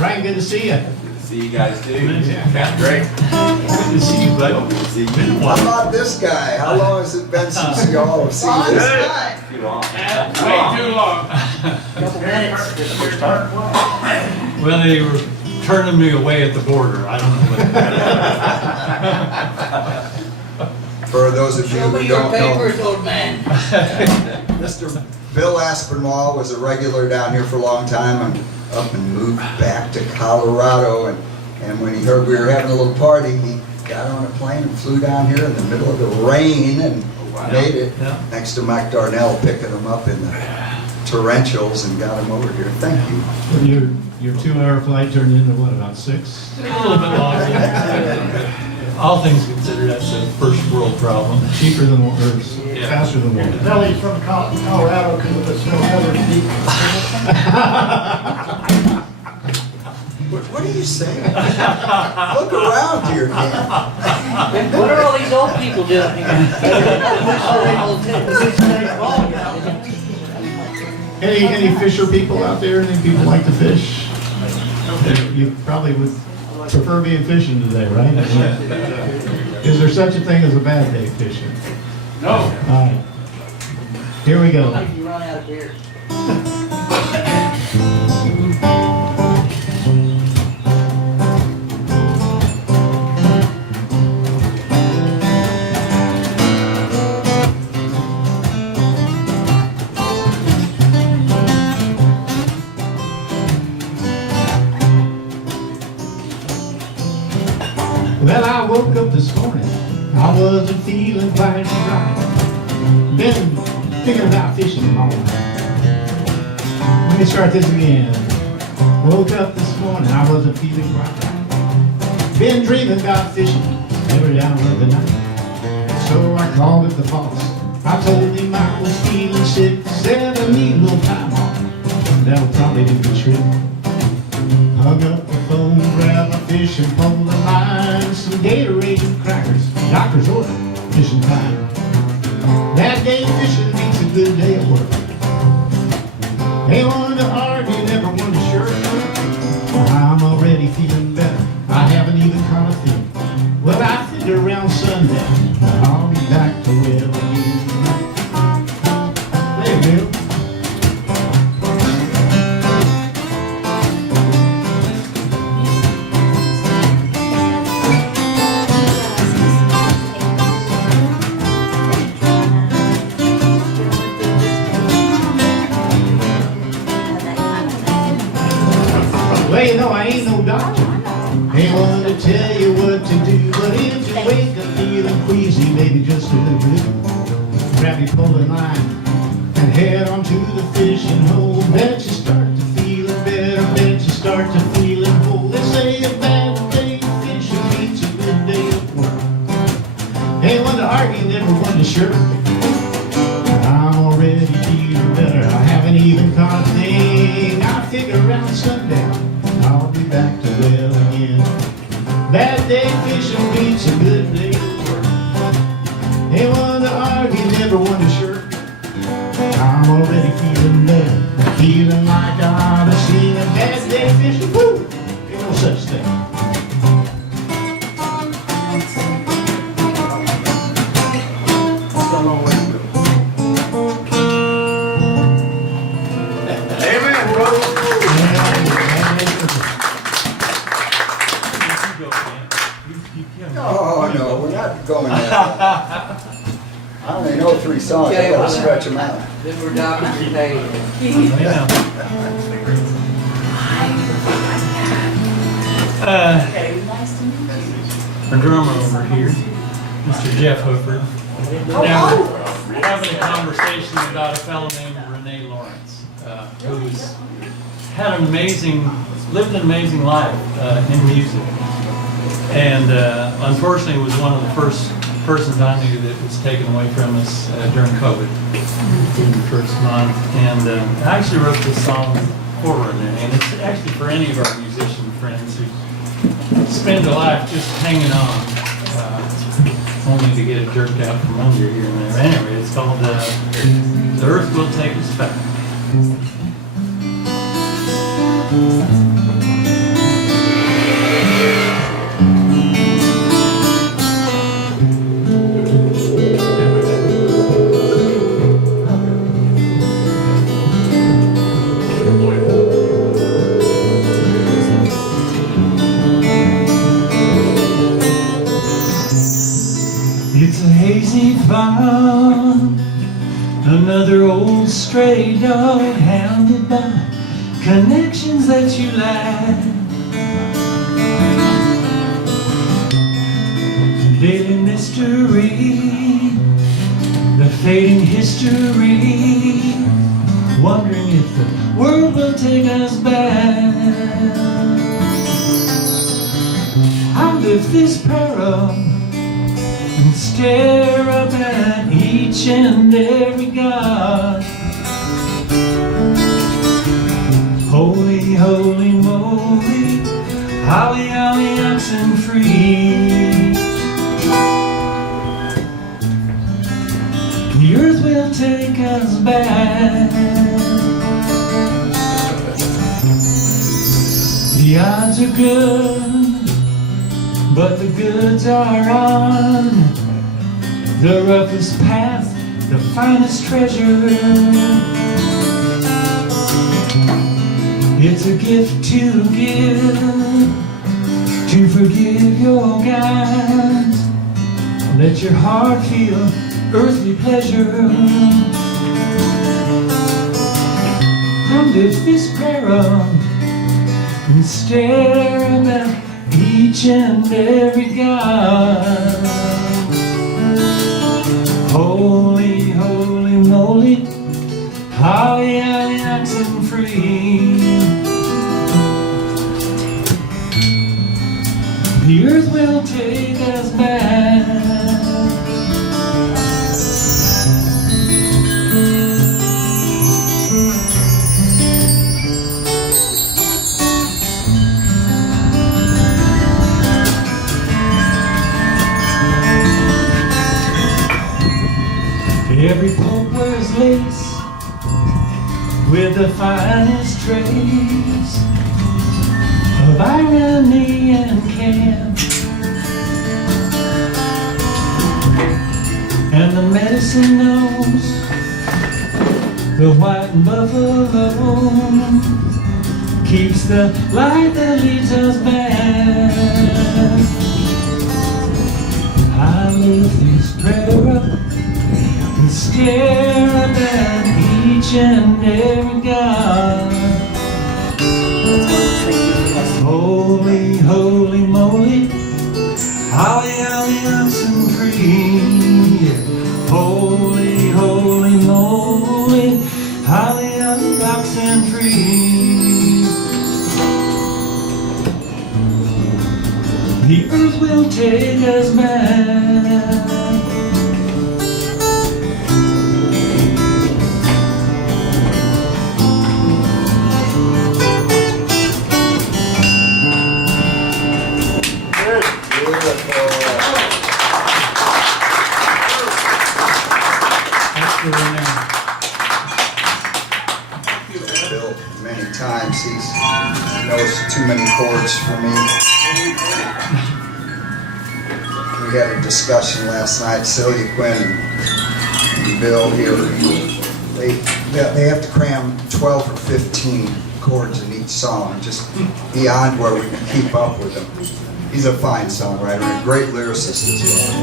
Brian, good to see you. Good to see you guys too. Yeah. Great. Good to see you, bud. Good to see you. Been a How while. about this guy? How long has it been since y'all have seen this guy? Too long. Way too long. Couple minutes. Well, they were turning me away at the border. I don't know what. For those of you Show who me your don't know, papers, old man. Mr. Bill Aspinwall was a regular down here for a long time and up and moved back to Colorado. And when he heard we were having a little party, he got on a plane and flew down here in the middle of the rain and made it Yeah. next to Mike Darnell, picking him up in the Tranchillas and got him over here. Thank you. Your 2-hour flight turned into what, about 6? A little bit longer. All things considered, that's a first world problem. Cheaper than, or Yeah. faster than one. Tell he's from Colorado because of the snow weather. What are you saying? Look around here, Ken. What are all these old people doing here? Any fisher people out there? Any people like to fish? You probably would prefer being fishing today, right? Is there such a thing as a bad day fishing? No. All right. Here we go. You run out of beer. Well, I woke up this morning, I wasn't feeling quite right. Been thinking about fishing all night. Let me start this again. Woke up this morning, I wasn't feeling quite right. Been dreaming about fishing every hour of the night. So I called it the boss. I told him I was feeling sick, said I need a little time off. That'll probably do the trick. Hung up the phone, grabbed my fishing pole and line, some Gatorade and crackers, doctor's order, fishing time. That day fishing means a good day at work. Ain't one to argue, never one to shirk. I'm already feeling better, I haven't even caught a thing. Well, I figure around sundown, I'll be back to where we Hey, Bill. Well, you know, I ain't no doctor. Ain't one to tell you what to do. But if you wake up feeling queasy, maybe just a little bit, grab your pole and line and head on to the fishing hole. Bet you start to feeling better. Bet you start to feeling whole. They say a bad day fishing means a good day at work. Ain't one to argue, never one to shirk. I'm already feeling better. I haven't even caught a thing. I figure around sundown I'll be back to well again. Bad day fishing beats a good day at work. Ain't one to argue, never one to shirk. I'm already feeling better, feeling like I ought to sing a bad day fishing. Woo! Ain't no such thing. Amen, brother. Oh, no, we're not going there. I only know 3 songs, I gotta stretch them out. Then we're docking your pay. Our drummer over here, Mr. Jeff Hooper. Now we're having a conversation about a fellow named Renee Lawrence, who's had an amazing, lived an amazing life in music. And unfortunately was one of the first persons I knew that was taken away from us during COVID in the first month. And I actually wrote this song for Renee, and it's actually for any of our musician friends who spend a life just hanging on, only to get it jerked out from under here and there. Anyway, it's called The Earth Will Take Us Back. found another old stray dog hounded by connections that you lack. Daily mystery, the fading history, wondering if the world will take us back. I'll lift this peril and stare up at each and every god. Holy, holy moly, holly, holly, oxen free. The earth will take us back. The odds are good, but the goods are on the roughest path, the finest treasure. It's a gift to give, to forgive your guides. Let your heart feel earthly pleasure. And if this peril and stare at each and every god. Holy, holy moly, holly, holly, oxen free. The earth will take us back. Every pope wears lace with the finest trace of irony and cant, and the medicine knows the white buffalo keeps the light that leads us back. I lift this prayer up and stare at each and every god. Holy, holy moly, holly, holly, oxen free. Holy, holy moly, holly, holly, oxen free. The earth will take us back. Bill, many times he knows too many chords for me. We had a discussion last night, Celia Quinn and Bill here. They have to cram 12 or 15 chords in each song, just beyond where we can keep up with him. He's a fine songwriter and a great lyricist as well.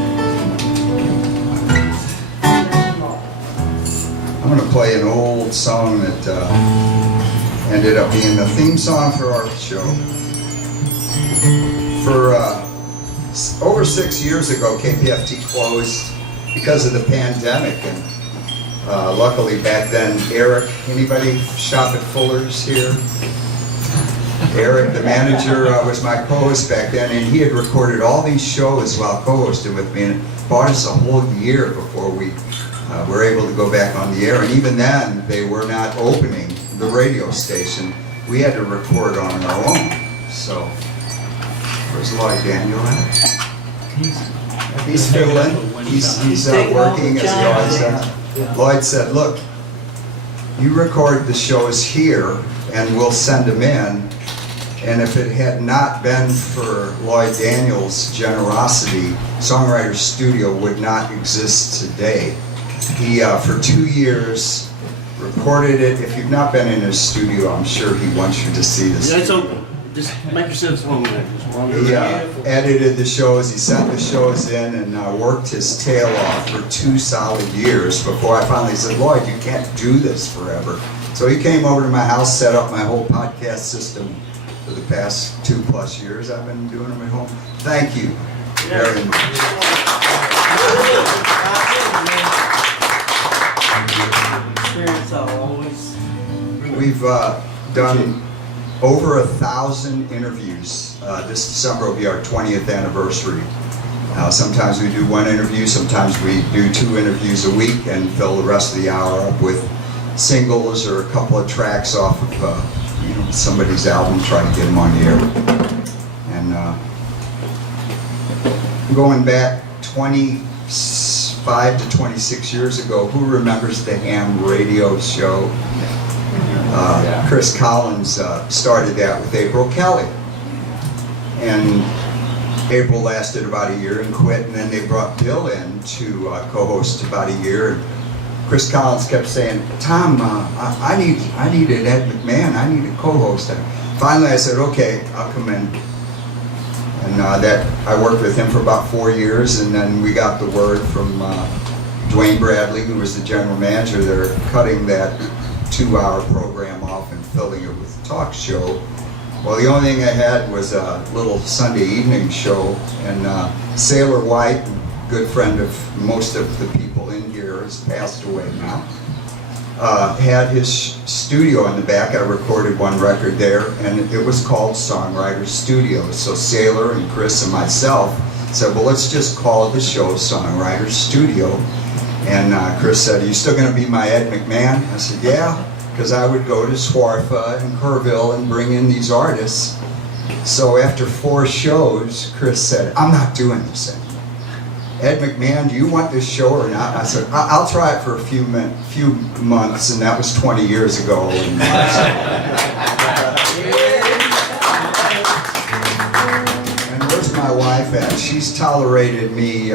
I'm going to play an old song that ended up being the theme song for our show. For over 6 years ago, KPFT closed because of the pandemic, and luckily back then, Eric, anybody shop at Fuller's here? Eric, the manager, was my co-host back then, and he had recorded all these shows while co-hosting with me, and it bought us a whole year before we were able to go back on the air. And even then, they were not opening the radio station. We had to record on our own. So, where's Lloyd Daniel at? He's still in. He's working as he always does. Lloyd said, look, you record the shows here, and we'll send them in. And if it had not been for Lloyd Daniels' generosity, Songwriter Studio would not exist today. He, for 2 years, recorded it. If you've not been in his studio, I'm sure he wants you to see this. It's open. Just make yourselves one minute. Just one He minute. edited the shows, he sent the shows in, and worked his tail off for 2 solid years before I finally said, Lloyd, you can't do this forever. So he came over to my house, set up my whole podcast system for the past 2+ years. I've been doing them at home. Thank you very much. Experience I'll always. We've done over 1,000 interviews. This December will be our 20th anniversary. Sometimes we do 1 interview, sometimes we do 2 interviews a week and fill the rest of the hour up with singles or a couple of tracks off of somebody's album, try to get them on the air. And going back 25 to 26 years ago, who remembers the ham radio show? Chris Collins started that with April Kelly. And April lasted about a year and quit, and then they brought Bill in to co-host about a year. And Chris Collins kept saying, Tom, I need an Ed McMahon, I need a co-host. And finally I said, okay, I'll come in. And that I worked with him for about 4 years, and then we got the word from Dwayne Bradley, who was the general manager. They're cutting that 2-hour program off and filling it with a talk show. Well, the only thing I had was a little Sunday evening show, and Sailor White, a good friend of most of the people in here, has passed away now, had his studio in the back. I recorded 1 record there, and it was called Songwriter Studios. So Sailor and Chris and myself said, well, let's just call the show Songwriter Studio. And Chris said, are you still going to be my Ed McMahon? I said, yeah, because I would go to Swartha and Kerrville and bring in these artists. So after 4 shows, Chris said, I'm not doing this anymore. Ed McMahon, do you want this show or not? I said, I'll try it for a few months, and that was 20 years ago. And where's my wife at? She's tolerated me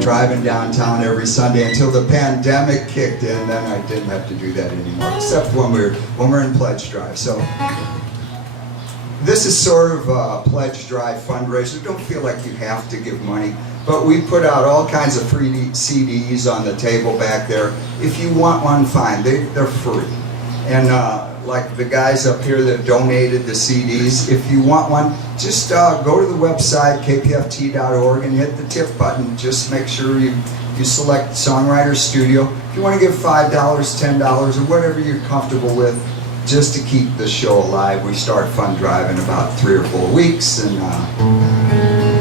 driving downtown every Sunday until the pandemic kicked in. Then I didn't have to do that anymore, except when we're in pledge drive. So this is sort of a pledge drive fundraiser. Don't feel like you have to give money, but we put out all kinds of free CDs on the table back there. If you want one, fine. They're free. And like the guys up here that donated the CDs, if you want one, just go to the website, kpft.org, and hit the tip button. Just make sure you select Songwriter Studio. If you want to give $5, $10, or whatever you're comfortable with, just to keep the show alive. We start fund drive in about 3 or 4 weeks, and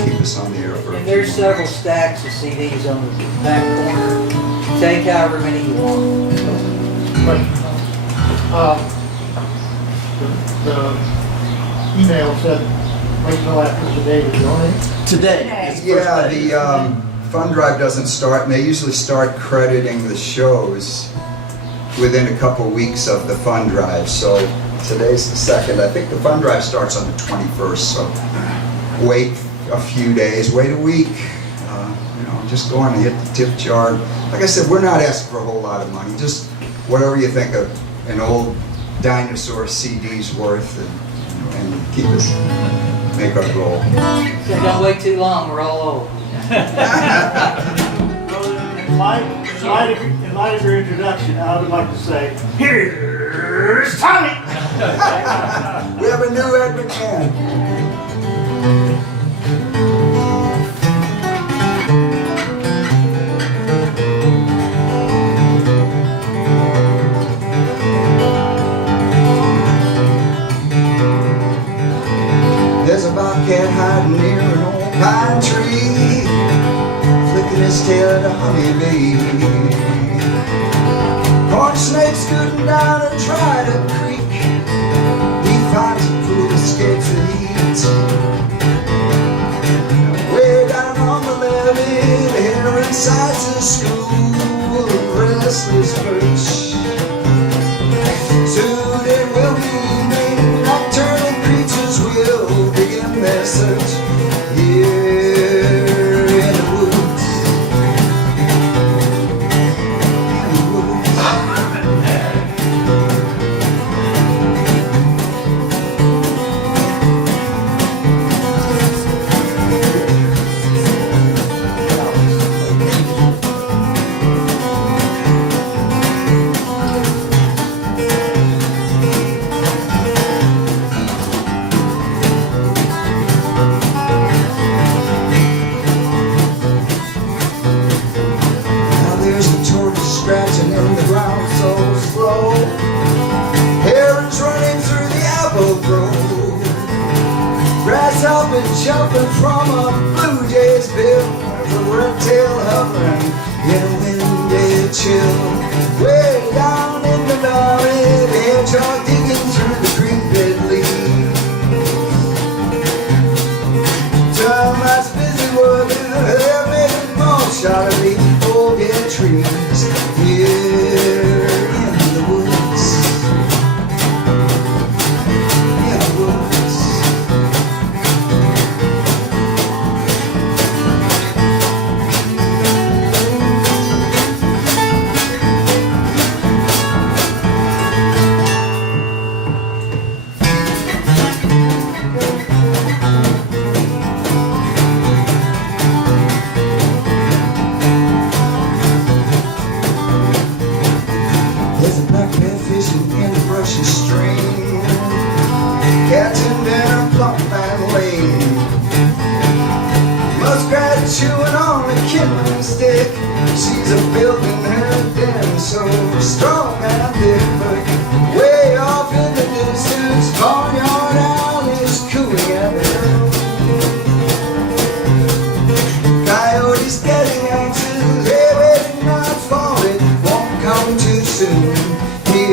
keep us on the air for a And few there's months. several stacks of CDs on the back corner. Take however many you want. The email said, wait till after today to donate. Today. It's the first Yeah, day. the fund drive doesn't start, and they usually start crediting the shows within a couple weeks of the fund drive. So today's the 2nd. I think the fund drive starts on the 21st. So wait a few days, wait a week. Just go on and hit the tip jar. Like I said, we're not asking for a whole lot of money. Just whatever you think of an old dinosaur CD's worth, and keep us, make our goal. So don't wait too long, we're all old. In light of your introduction, I would like to say, here's Tommy! We have a new Ed McMahon. There's a bobcat hiding near an old pine tree, flicking his tail at a honeybee. Corn snakes scooting down a dried up creek. He finds a fool escapes the heat. Way down on the levee, the heron sights a school of restless perch. Soon it will be evening, nocturnal creatures will begin their search here in the woods. In the woods. up and jumping from a blue jay's bill, the red tail hovering in a windy chill. Way down in the valley, the hedgehog digging through the creek bed leaves. Termites busy working, they're making more shot of the old dead trees here in the woods. In the woods. There's a black bear fishing in the brushy stream, catching down Plumpman Lane. Muskrat chewing on a kindling stick, she's a building her den so strong and thick. But way off in the distance, barnyard owl is cooing at her. Coyotes getting anxious, hey, waiting not for it, won't come too soon. Here in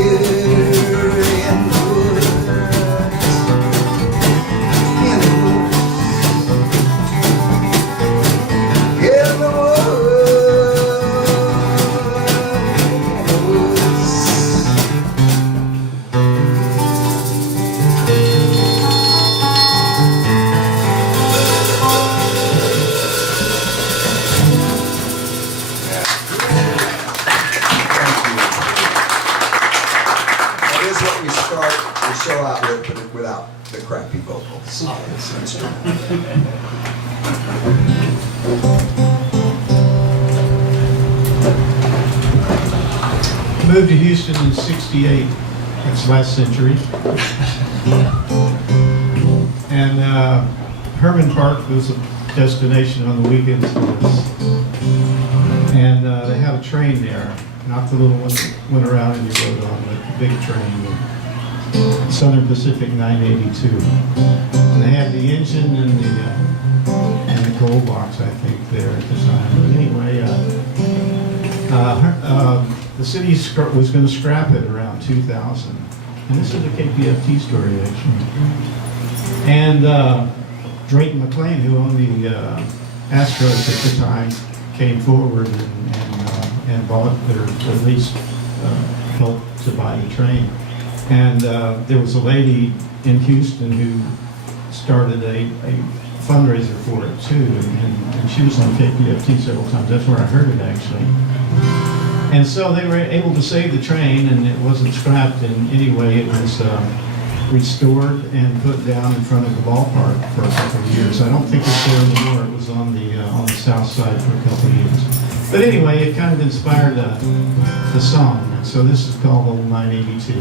the woods, in the woods, in the woods, in the That is what we start the show out with, but without the crappy vocals. Moved to Houston in '68. That's last century. And Herman Park was a destination on the weekends for us. And they had a train there, not the little one that went around and you rode on, but the big train, the Southern Pacific 982. And they had the engine and the coal box, I think, there at the time. But anyway, the city was going to scrap it around 2000. And this is a KPFT story, actually. And Drayton McLean, who owned the Astros at the time, came forward and bought, or at least helped to buy the train. And there was a lady in Houston who started a fundraiser for it too, and she was on KPFT several times. That's where I heard it, actually. And so they were able to save the train, and it wasn't scrapped in any way. It was restored and put down in front of the ballpark for a couple of years. I don't think it's there anymore. It was on the south side for a couple of years. But anyway, it kind of inspired the song. So this is called Old 982.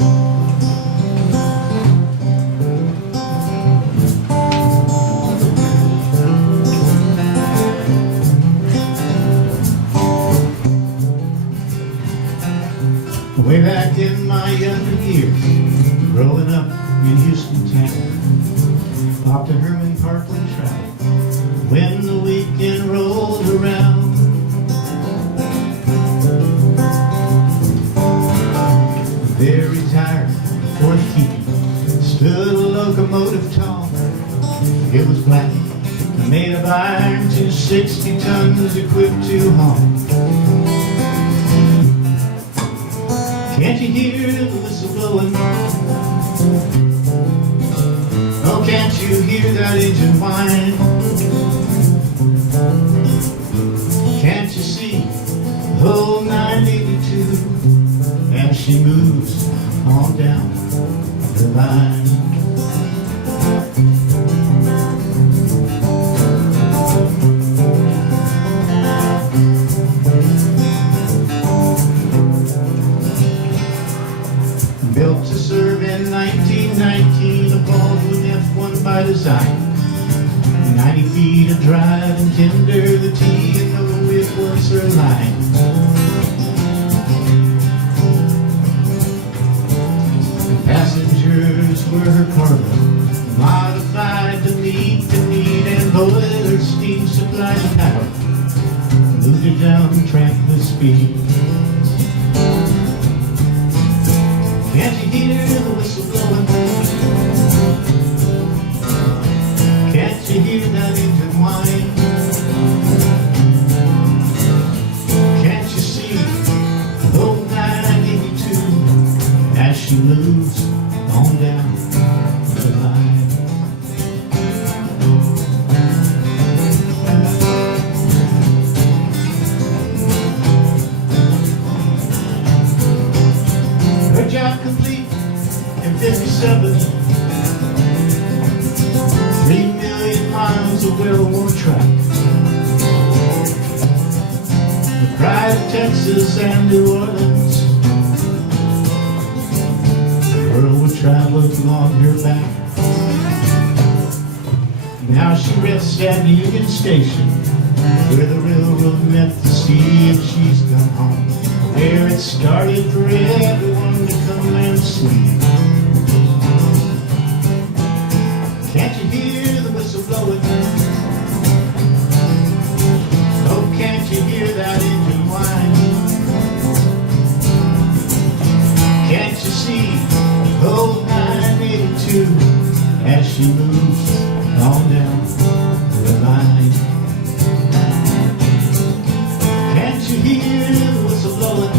Way back in my younger years, growing up in Houston town, off to Herman Parkland travel, when the weekend rolled around. Very tired for the keeping, stood a locomotive tall. It was black, made of iron, 260 tons equipped to haul. Can't you hear the whistle blowing? Oh, can't you hear that engine whine? Can't you see the whole 982 as she moves on down the line? Built to serve in 1919, a Baldwin F1 by design. 90 feet of drive and tender, the T, you know it was her line. And passengers were her cargo, modified to meet the needs machine supplied the power, moved it down the track with speed. Can't you hear the whistle blowing? Can't you hear that engine whine? Can't you see the old 982 as she moves on down the line? Her job complete in 57. 3 million miles of railroad track. The pride of Texas and New Orleans. The railroad traveled along her back. Now she rests at Union Station, where the railroad met the sea, and she's gone home, where it started for everyone to come and see. Can't you hear the whistle blowing? Oh, can't you hear that engine whine? Can't you see old 982 as she moves on down the line? Can't you hear the whistle blowing?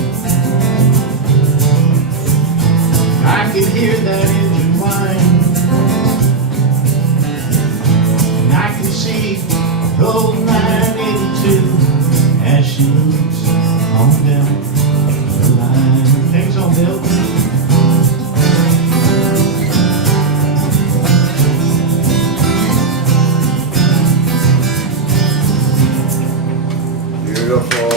I can hear that engine whine. And I can see old 982 as she moves on down the line. Thanks on Bill. Beautiful.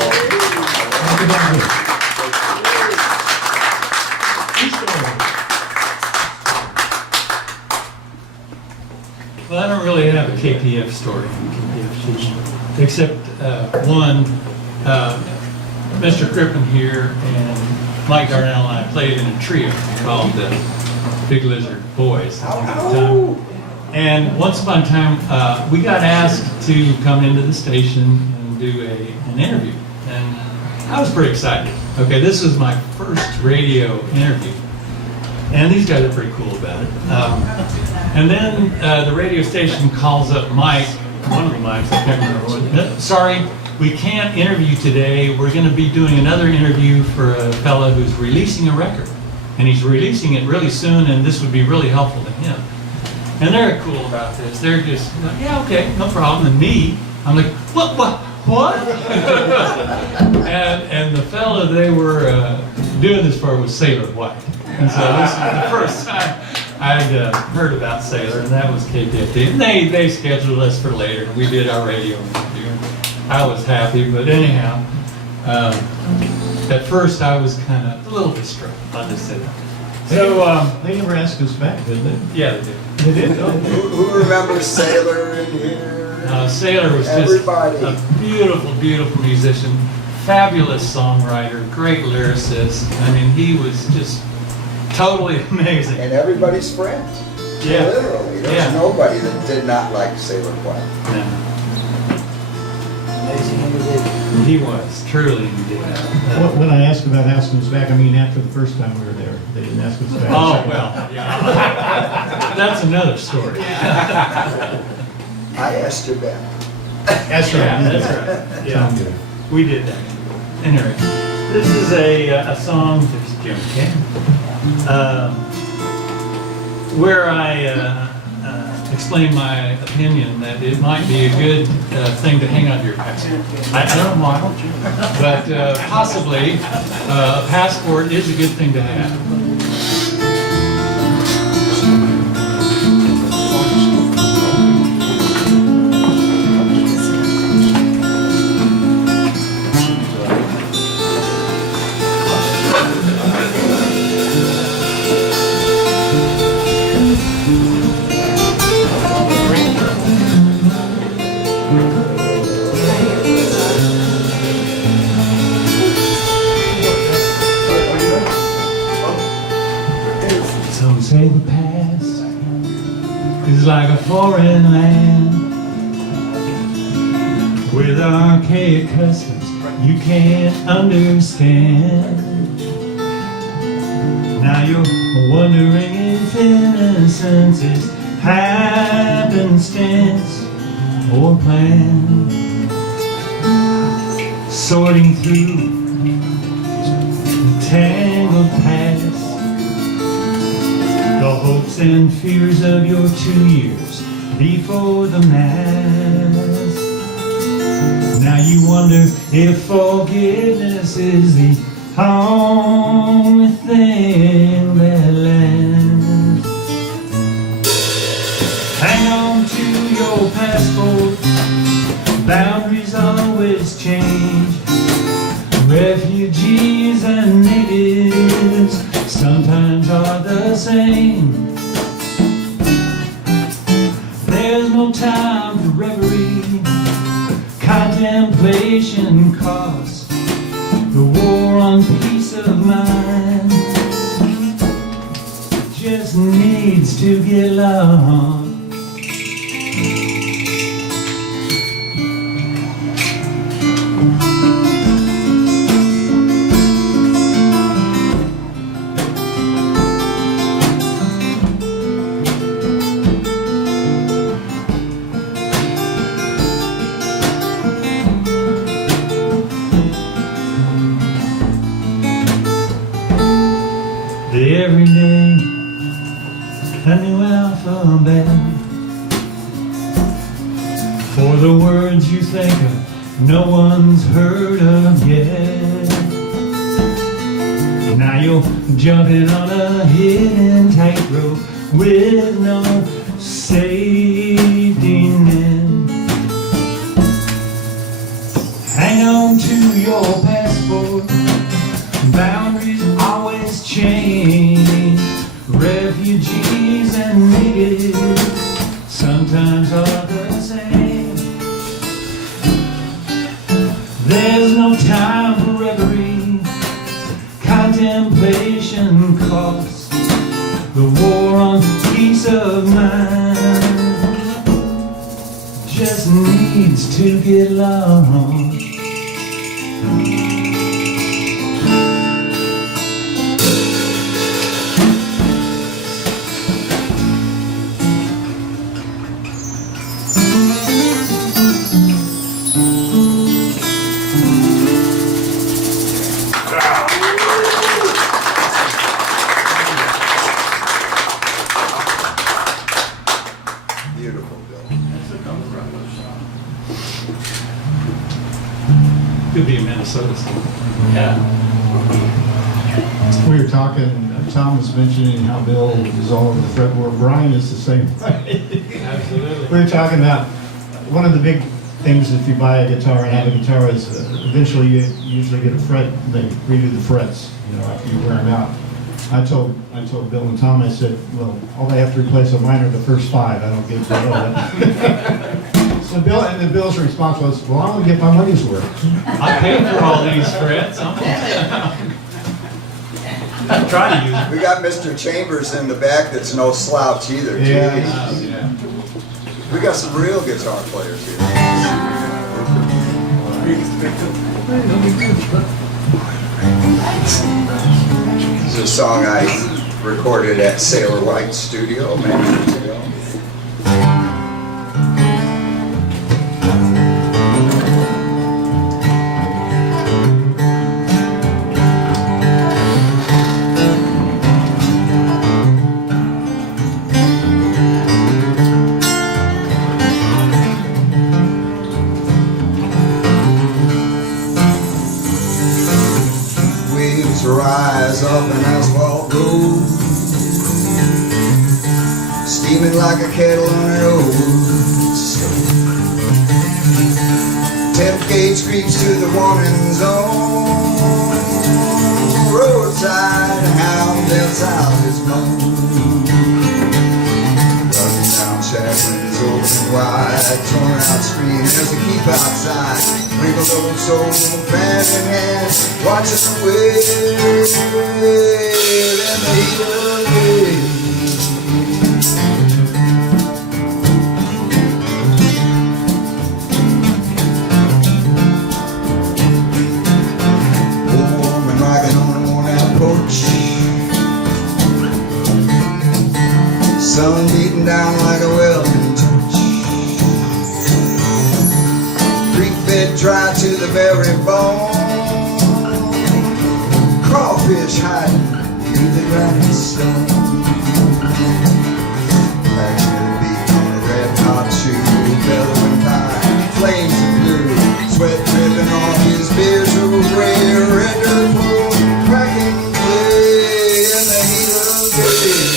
Well, I don't really have a KPF story, except one, Mr. Crippen here and Mike Darnell and I played in a trio called the Big Lizard Boys. And once upon a time, we got asked to come into the station and do an interview. And I was pretty excited. Okay, this was my first radio interview. And these guys are pretty cool about it. And then the radio station calls up Mike, one of the Mikes, I can't remember what. Sorry, we can't interview today. We're going to be doing another interview for a fella who's releasing a record. And he's releasing it really soon, and this would be really helpful to him. And they're cool about this. They're just, like, yeah, okay, no problem. And me, I'm like, what? and the fella they were doing this for was Sailor White. And so this is the first time I'd heard about Sailor, and that was KPFT. And they scheduled us for later. We did our radio interview. I was happy, but anyhow, at first I was kind of a little distraught. I'll just say that. So They never asked us back, did they? yeah, they did. They did? Oh. Who remembers Sailor in here? Sailor was just Everybody. a beautiful, beautiful musician, fabulous songwriter, great lyricist. I mean, he was just totally amazing. And everybody's friend. Yeah. Literally. There's Yeah. nobody that did not like Sailor White. Yeah. Amazing individual. He was, truly indeed. When I asked about asking us back, I mean after the first time we were there, they didn't ask us back. Oh, well, yeah. That's another story. I asked her back. That's right. Yeah, that's right. Yeah, Sound good. we did that. Anyway, this is a song, there's Jim King, where I explain my opinion that it might be a good thing to hang on to your passport. I don't know why, but possibly a passport is a good thing to have. Some say the past is like a foreign land. with archaic customs you can't understand. Now you're wondering if innocence is happenstance or plan. Sorting through the tangled past, the hopes and fears of your 2 years before the mass. Now you wonder if forgiveness is the only thing that lasts. Hang on to your passport, boundaries always change. Refugees and natives sometimes are the same. There's no time for reverie, contemplation costs, the war on peace of mind just needs to get lost. Every day a new alphabet for the words you think of no one's heard of yet. Now you're jumping on a hidden tightrope with no safety net. Hang on to your passport, boundaries always change. Refugees and natives sometimes are the same. There's no time for reverie, contemplation costs, the war on peace of mind just needs to get lost. Beautiful, Bill. Could be a Minnesota song. Yeah. We were talking, Tom was mentioning how Bill is all over the fretboard. Brian is the same way. Absolutely. We were talking about one of the big things if you buy a guitar and have a guitar is eventually you usually get a fret, they redo the frets, you know, after you wear them out. I told Bill and Tom, I said, well, all they have to replace on mine are the first 5. I don't get that. So Bill's response was, well, I'm gonna get my money's worth. I paid for all these frets. I'm trying to use them. We got Mr. Chambers in the back that's no slouch either. Yeah. Jeez. Yeah. We got some real guitar players here. This is a song I recorded at Sailor White's studio many years ago. Waves rise up an asphalt road, steaming like a kettle on an old stove. Tailgate screams to the warning zone, roadside hound outside his moan. Running down shack windows open wide, torn out screen, there's a keep outside. Wrinkled old soul, fan in hand, watching the wind and the heat of it. dry to the very bone. Crawfish hiding beneath the granite stone. Back to the beat on a red hot shoe, bellowing pine, flames of blue, sweat dripping off his beard, so gray, red dirt floor, cracking clay in the heat of day.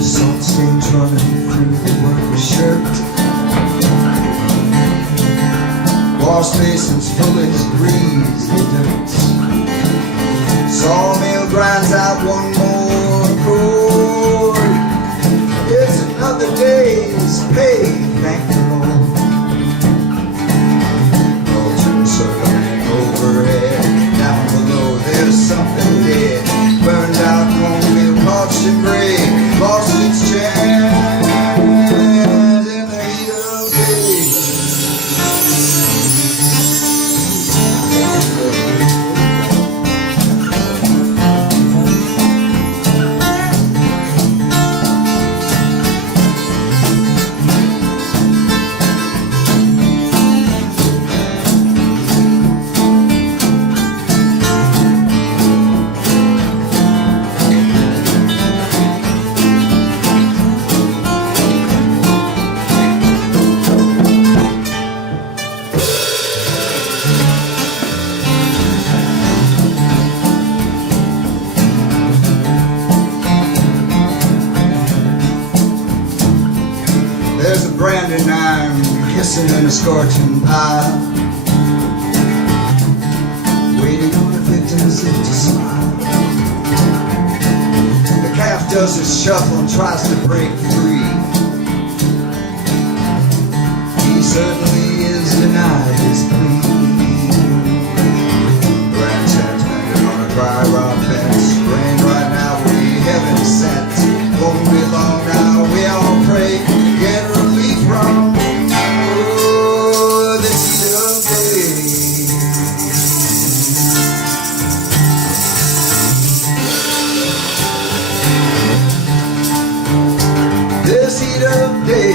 Salt stains running through the worker's shirt. Wash basins full of his greasy dirt. Sawmill grinds out one more chord. It's another day's pay, thank the Lord. Vultures circling overhead. Down below there's something dead. Burned out cornfield, parched and gray. Lost its chance in the heat of day. There's a branding iron hissing in a scorching pile, waiting on the victims to smile. The calf does his shuffle and tries to break free. He certainly is denied his plea. Branch hands bending on a dry rock fence. Rain right now, we heaven sent. Won't be long now, we all pray. Get relief from this heat of day. This heat of day.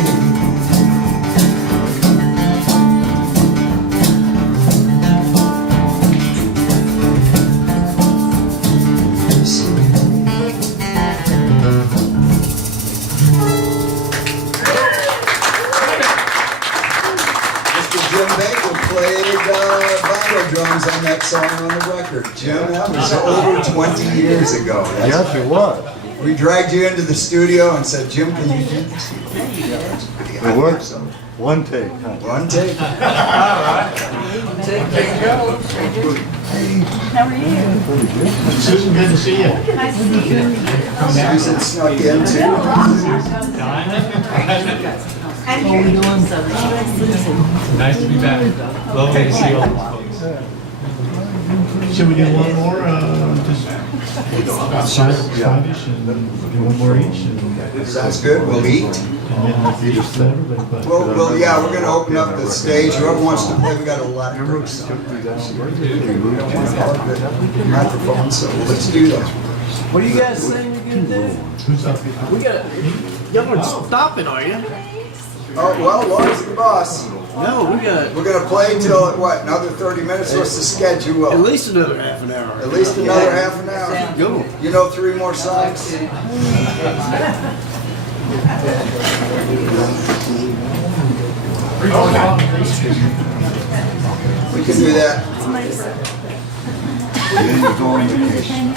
Jim Baker played bongo drums on that song on the record. Jim, that was over 20 years ago. Yes, it was. We dragged you into the studio and said, Jim, can you do this? It worked. One take, huh? One take. How are you? Susan, good to see you. Nice to see you. Susan snuck in too. I'm here. Nice to be back. Lovely to see all these folks. Should we do one more, just five-ish and do one more each? Sounds good. We'll eat. And then just let everybody play. Well, yeah, we're going to open up the stage. Whoever wants to play, we got a lot of great songs. Microphone, so let's do that. What do you guys say we're gonna do? Who's up? We gotta. Y'all aren't stopping, are you? Oh, well, Lawrence the boss. No, we got We're going to play till, what, another 30 minutes? What's the schedule? at least another half an hour. At least another half an hour. Go. You know 3 more songs? We can do that. Then you go on vacation.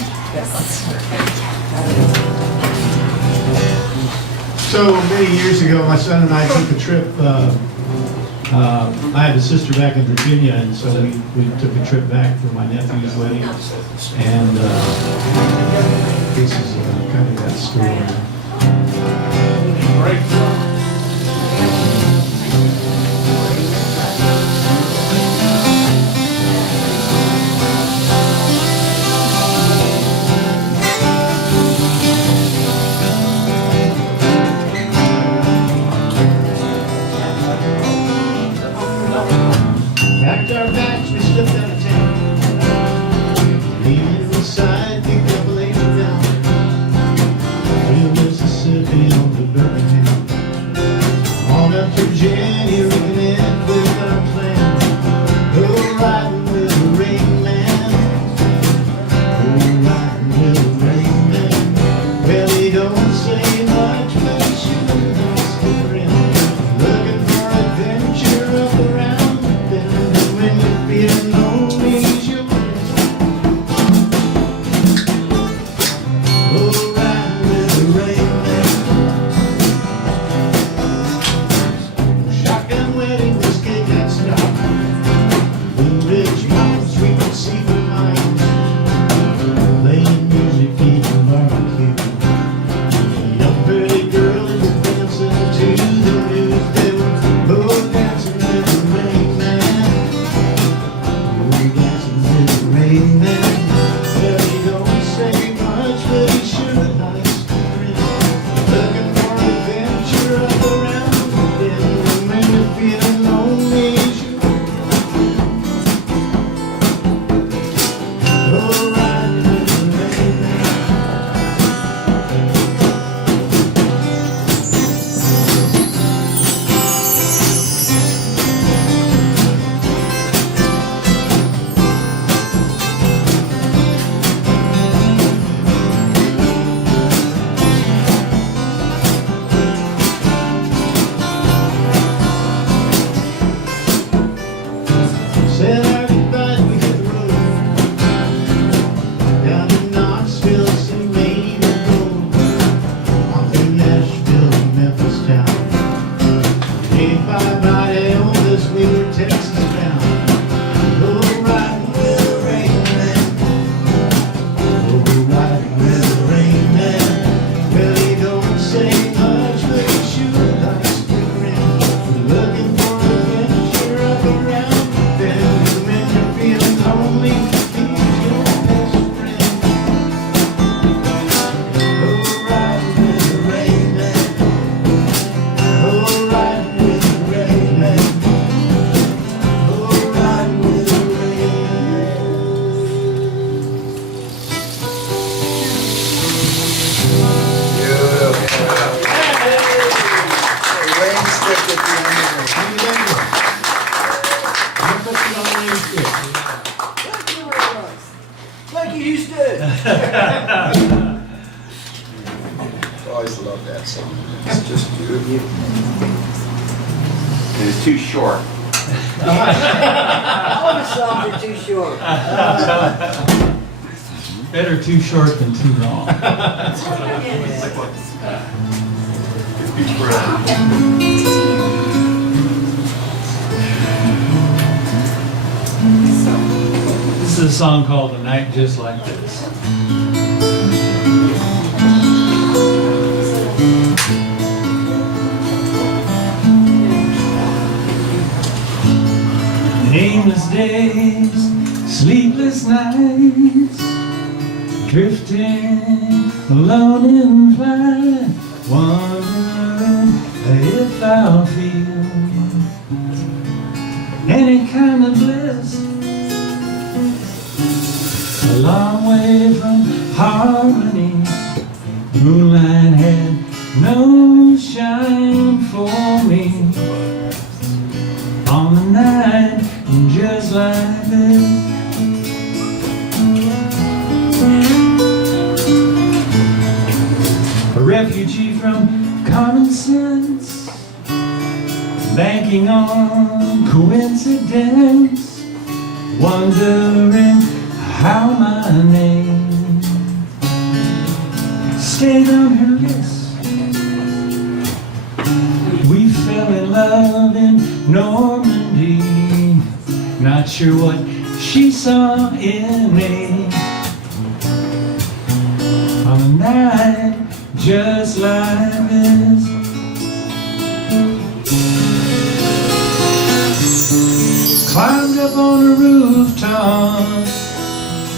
So many years ago, my son and I took a trip. I have a sister back in Virginia, and so we took a trip back for my nephew's wedding. And this is kind of that story. Packed our bags, we slipped out of town. Leaving the side, picked up a lady down. you used to. Always loved that song. It's just beautiful. It is too short. All the songs are too short. Better too short than too long. This is a song called "A Night Just Like This." Nameless days, sleepless nights, drifting alone in flight, wondering if I'll feel any kind of bliss. A long way from harmony, moonlight had no shine for me. On a night just like this, a refugee from common sense, banking on coincidence, wondering how my name stayed on her list. We fell in love in Normandy, not sure what she saw in me. On a night just like this, climbed up on a rooftop,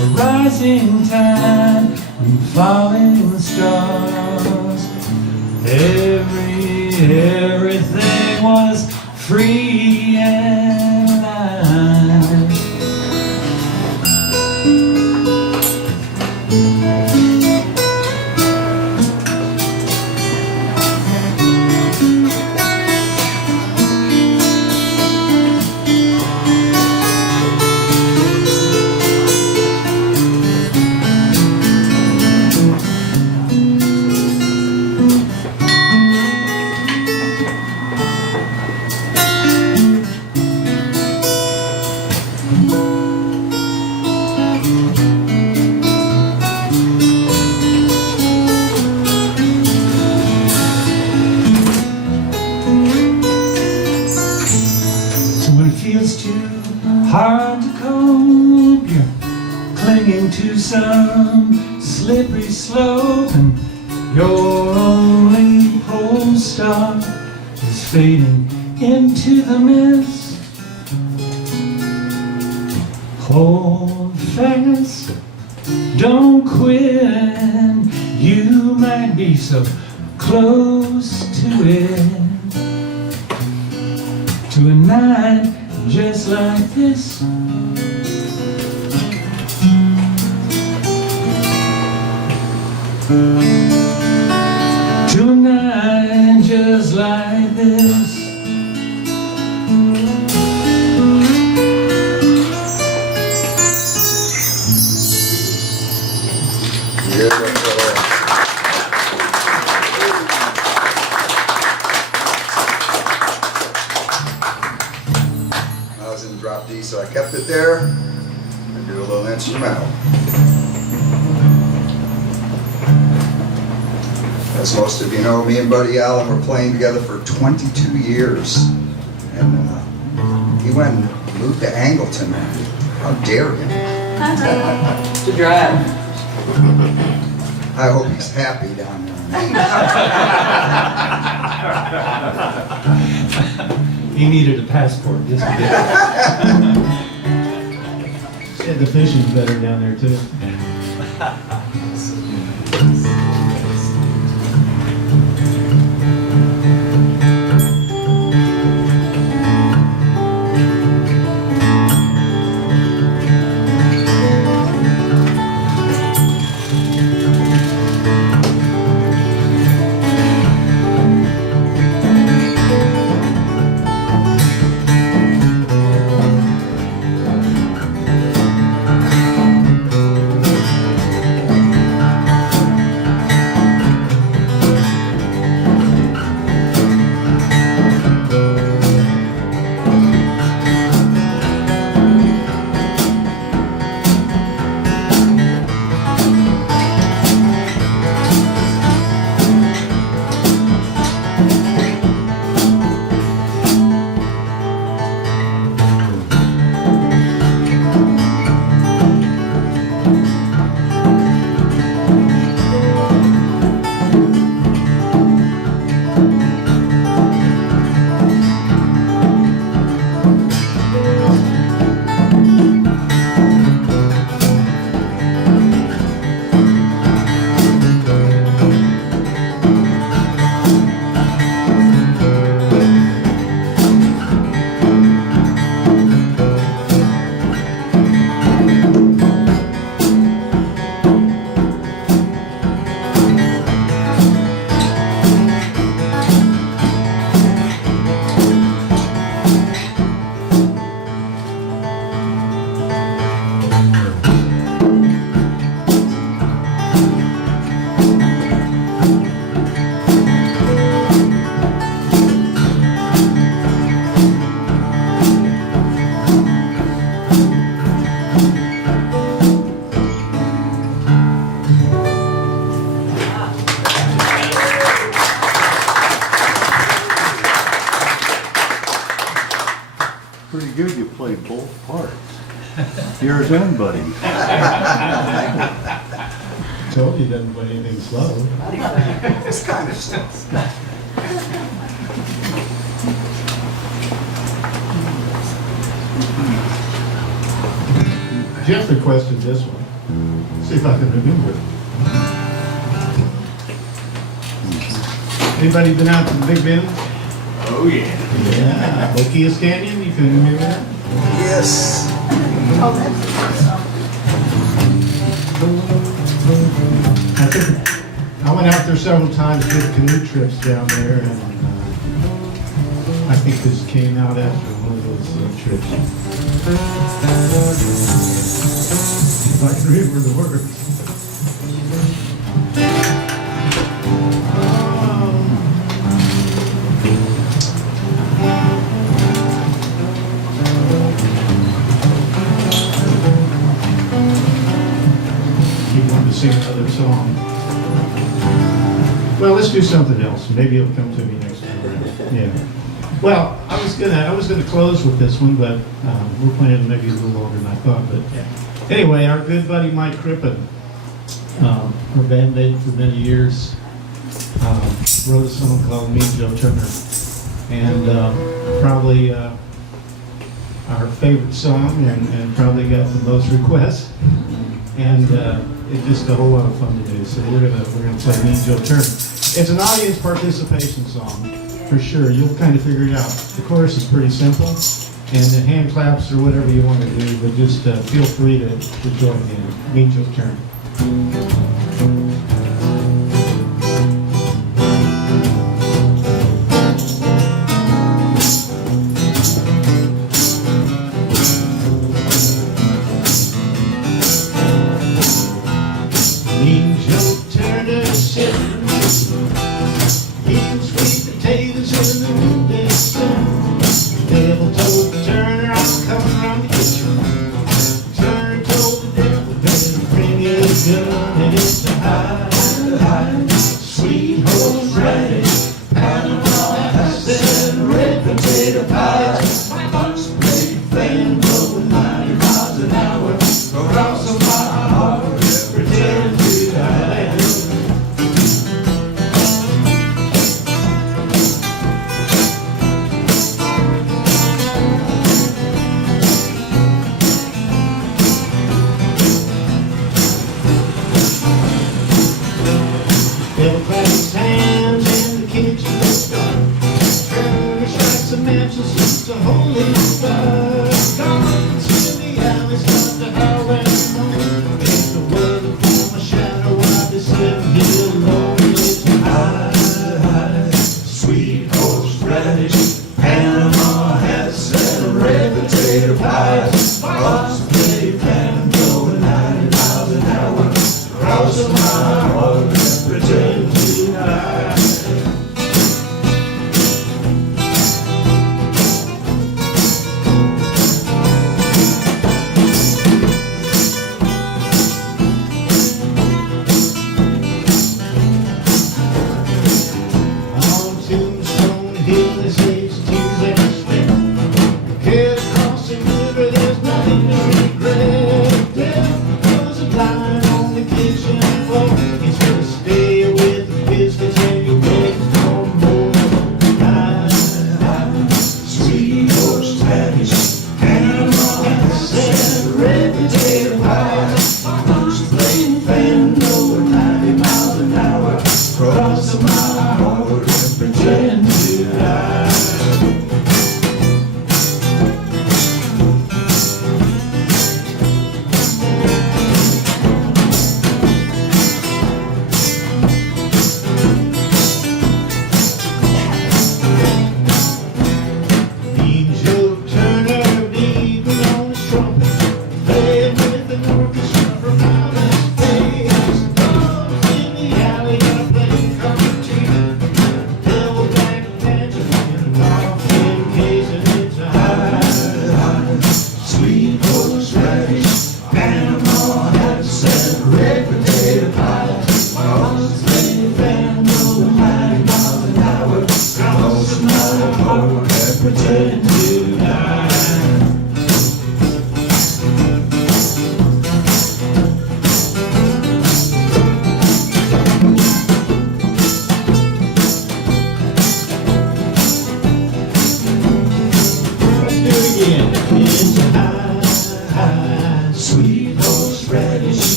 a rising tide and falling stars. Everything was free and alive. Hard to cope, you're clinging to some slippery slope, and your only pole star is fading into the mist. Hold fast, don't quit, you might be so close to it, to a night just like this. To a night just like this. I was in drop D, so I kept it there and do a little instrumental. As most of you know, me and Buddy Allen were playing together for 22 years. And he went and moved to Angleton. How dare him? To drive. I hope he's happy down there. He needed a passport just to get Said the fishing's better down there too. You're done, buddy. Told you he doesn't play anything slow. It's kind of slow. Jeff requested this one. See if I can remember it. Anybody been out to the Big Bend? Oh, yeah. Yeah, Okias Canyon, you can remember that? Yes. Oh, that's I think I went out there several times, did canoe trips down there, and I think this came out after one of those trips. If I can remember the words. He wanted to sing another song. Well, let's do something else. Maybe it'll come to me next time around. Yeah. Well, I was gonna close with this one, but we're playing maybe a little longer than I thought. But anyway, our good buddy Mike Crippen, our bandmate for many years, wrote a song called "Me and Joe Turner," and probably our favorite song, and probably got the most requests. And it's just a whole lot of fun to do. So we're gonna play "Me and Joe Turner." It's an audience participation song, for sure. You'll kind of figure it out. The chorus is pretty simple, and the hand claps or whatever you want to do, but just feel free to join in. "Me and Joe Turner."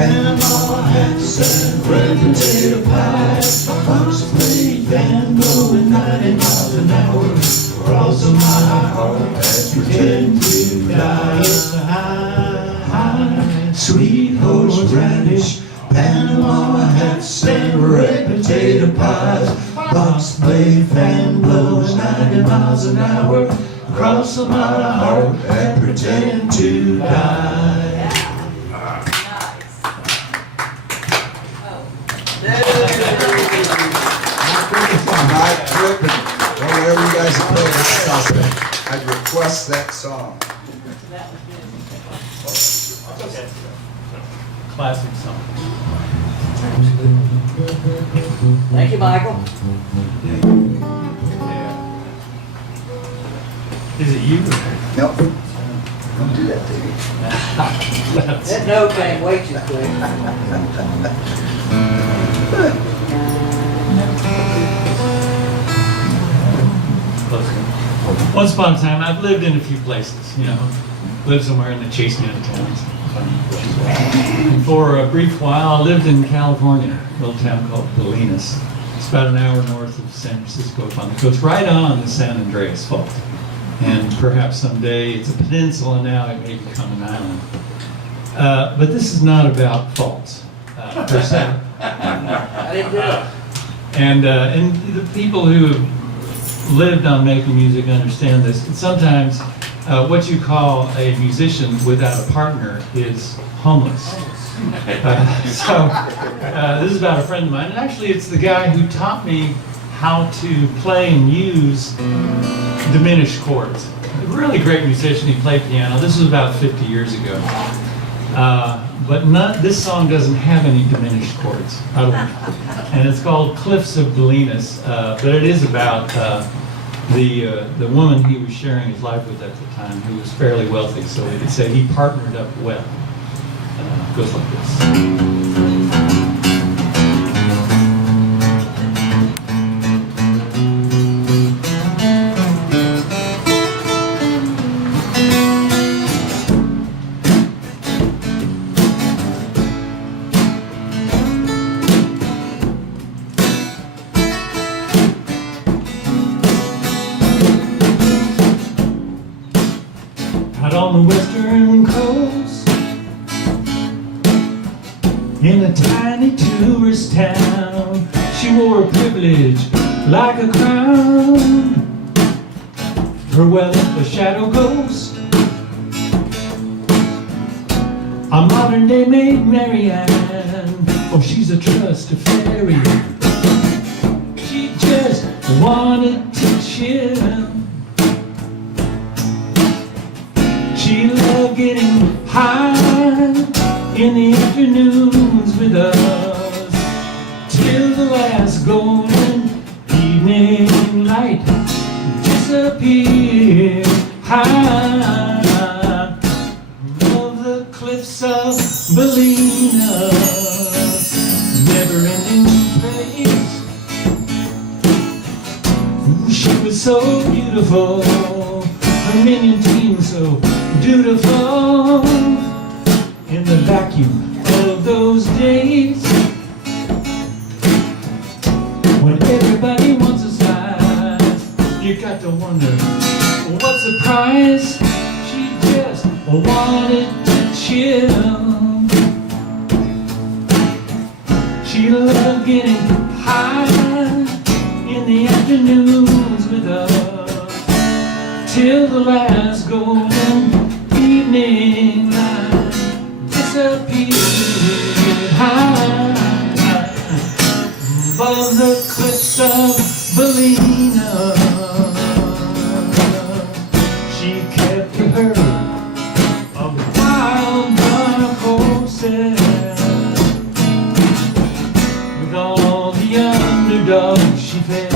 Panama hats and red potato pies. Punks played banjo at 90 miles an hour. Cross of my heart as pretend to die. It's a high, sweet horseradish. Panama hats and red potato pies. Punks play fan blows 90 miles an hour. Cross of my heart and pretend to die. Not tripping. Whatever you guys play, this is awesome. I'd request that song. Classic song. Thank you, Michael. Yeah. Is it you? Nope. Don't do that to me. That's- That note came way too quick. Once upon a time, I've lived in a few places, you know, lived somewhere in the chasing end of towns. For a brief while, I lived in California, a little town called Bolinas. It's about an hour north of San Francisco up on the coast, right on the San Andreas Fault. And perhaps someday it's a peninsula now, it may become an island. But this is not about faults, per se. I didn't do it. And the people who have lived on making music understand this. Sometimes what you call a musician without a partner is homeless. This is about a friend of mine, and actually it's the guy who taught me how to play and use diminished chords. A really great musician, he played piano. This was about 50 years ago. This song doesn't have any diminished chords. And it's called Cliffs of Bolinas, but it is about the woman he was sharing his life with at the time, who was fairly wealthy, so we could say he partnered up well. It goes like this. Out on the western coast, in a tiny tourist town, she wore a privilege like a crown. Her wealth a shadow ghost, a modern day Maid Marianne, oh she's a trust fairy. She just wanted to chill. She loved getting high in the afternoons with us, till the last golden evening light disappeared high above the cliffs of Bolinas. Never-ending praise. She was so beautiful, her minion team so dutiful. In the vacuum of those days, when everybody wants a slice, you got to wonder, what's the price? She just wanted to chill. She loved getting high in the afternoons with us, till the last golden evening light disappeared high above the cliffs of Bolinas. She kept the herd of wild dark horses, with all the underdogs she fed,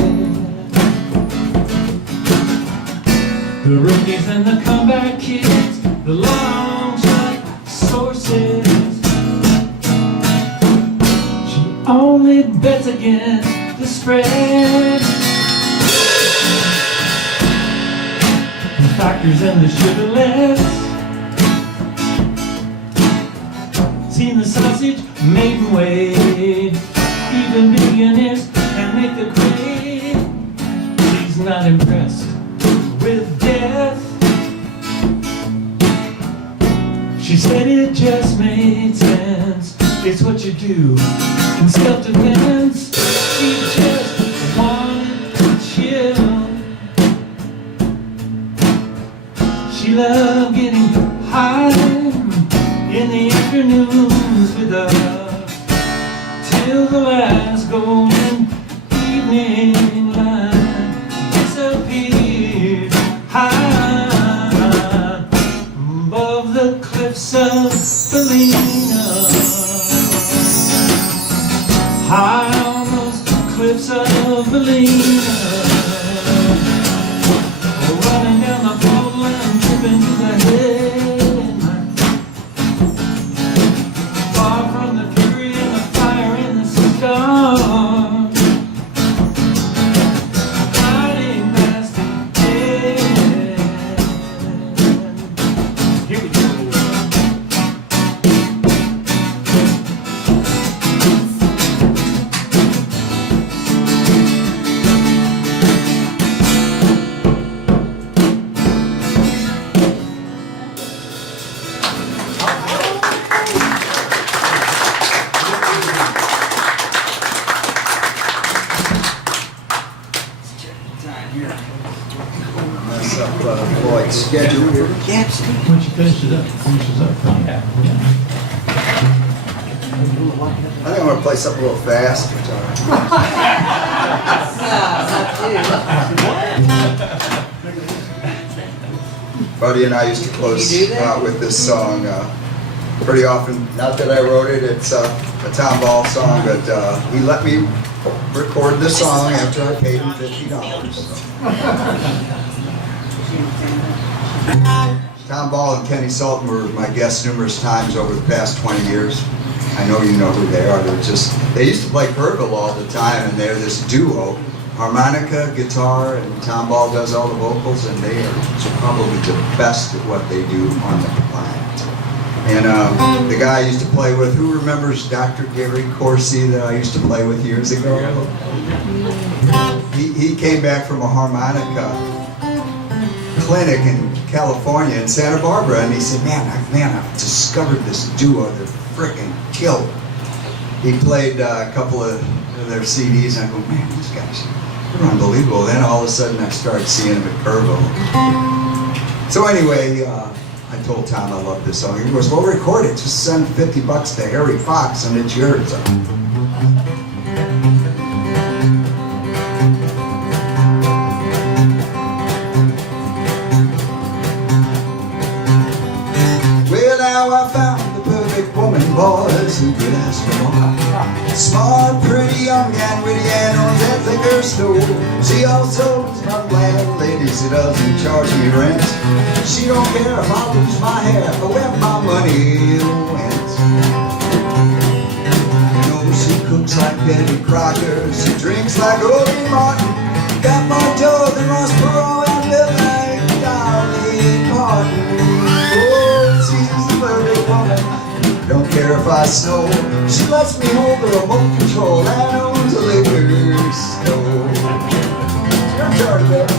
the rookies and the comeback kids, the long shot sources. She only bets against the spread, the factors and the sugarless. Seen the sausage made and weighed. Even billionaires can make the grade. She's not impressed with death. She said it just made sense. It's what you do in self-defense. She just wanted to chill. She loved getting high in the afternoons with us till the last golden evening light disappeared high above the cliffs of Felina. High on those cliffs of Felina, running down the pole and tripping to the headline. Far from the fury and the fire and the stars, hiding past the dead. Here we go. Mess up Floyd's schedule here. Once you finish it up, finishes up. Yeah. I think I'm gonna play something a little fast. Buddy and I used to close You do that? with this song pretty often. Not that I wrote it, it's a Tom Ball song, but he let me record the song after I paid him $50. Tom Ball and Kenny Sultan were my guests numerous times over the past 20 years. I know you know who they are. They used to play Kerrville all the time, and they're this duo, harmonica, guitar, and Tom Ball does all the vocals, and they are probably the best at what they do on the planet. And the guy I used to play with, who remembers Dr. Gary Corsi that I used to play with years ago? He came back from a harmonica clinic in California, in Santa Barbara, and he said, man, I've discovered this duo, they're freaking killer. He played a couple of their CDs, and I go, man, these guys are unbelievable. Then all of a sudden I started seeing them at Kerrville. So anyway, I told Tom I love this song. He goes, well, record it. Just send $50 to Harry Fox and it's yours. Well, now I found the perfect woman, boys, who could ask for more. Smart, pretty, young, and witty, and owns that liquor store. She also is my landlady, she doesn't charge me rent. She don't care if I lose my hair or where my money went. You know, she cooks like Betty Crocker, she drinks like Obi Martin. Got more dough than Ross Perot and live like Dolly Parton. Oh, she's the perfect woman. Don't care if I snow. She lets me hold the remote control and owns a liquor store. It's your turn, baby.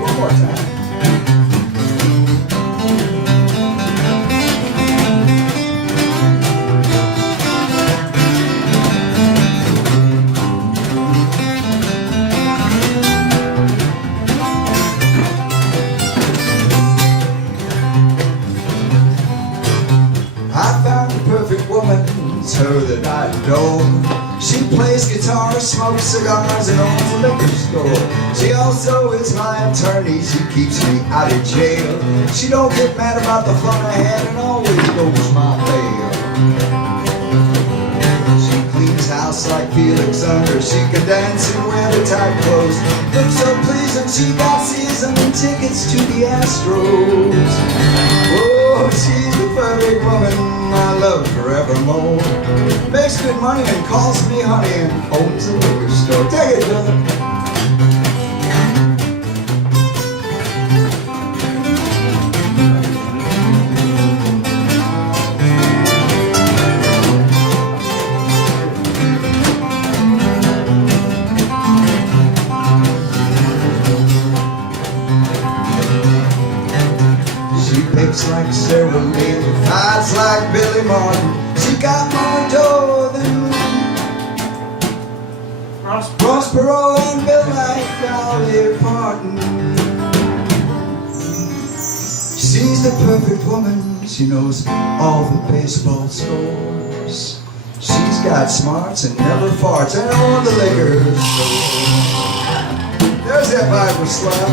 One more time. I found the perfect woman, it's her that I adore. She plays guitar, smokes cigars, and owns a liquor store. She also is my attorney, she keeps me out of jail. She don't get mad about the fun I had and always goes my bail. She cleans house like Felix Unger, she can dance and wear the tight clothes. Looks so pleasing, she got season tickets to the Astros. Whoa. Oh, she's the perfect woman I love forevermore. Makes good money and calls me honey and owns a liquor store. Take it, brother. She bakes like Sarah Lee, fights like Billy Martin. She got more dough than Prospero and Bill like Dolly Parton. She's the perfect woman. She knows all the baseball scores. She's got smarts and never farts and on the liquor store. There's that Bible slap.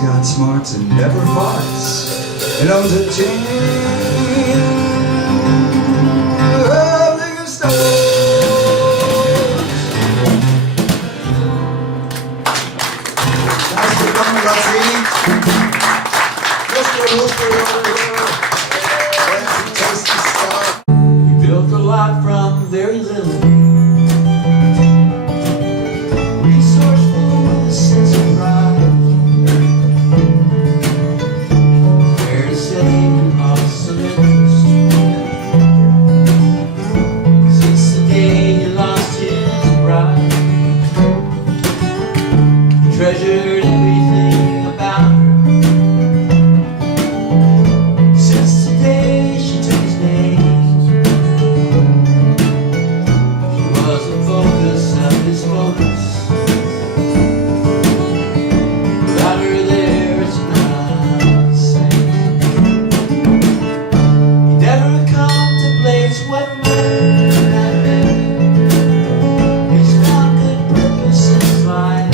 Got smarts and never farts and owns a chain of liquor stores. Nice to come and see Mr. Hooper over here. That's some tasty stuff. He built a lot from very little, resourceful with a sense of pride. Treasured everything about her. Since the day she took his name, she was the focus of his focus. Without her there, it's not the same. He never contemplates what might have been. He's found good purpose in his life.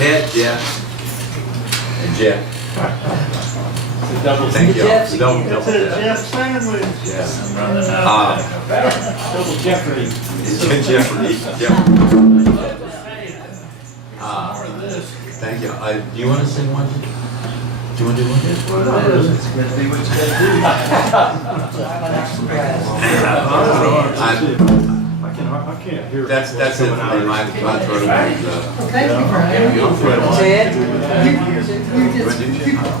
Ted, Jeff, and Jeff. Thank you. Jeff. Double It's a Jeff. Jeff sandwich. Double jeopardy. Jeopardy. Thank you. Do you want to sing one? Do you want to do one? I can't hear. That's it for me. My throat is, Thank you for having me. Ted?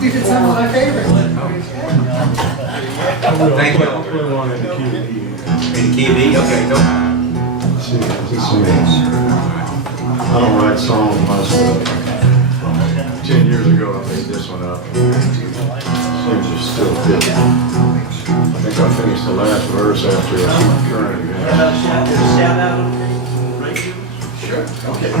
You did some of my favorites. thank you. Put one in the key. In key D? Okay, go. I don't write songs myself. 10 years ago, I made this one up. Seems to still fit. I think I finished the last verse after the current again. Shout out on the radio. Sure. Okay.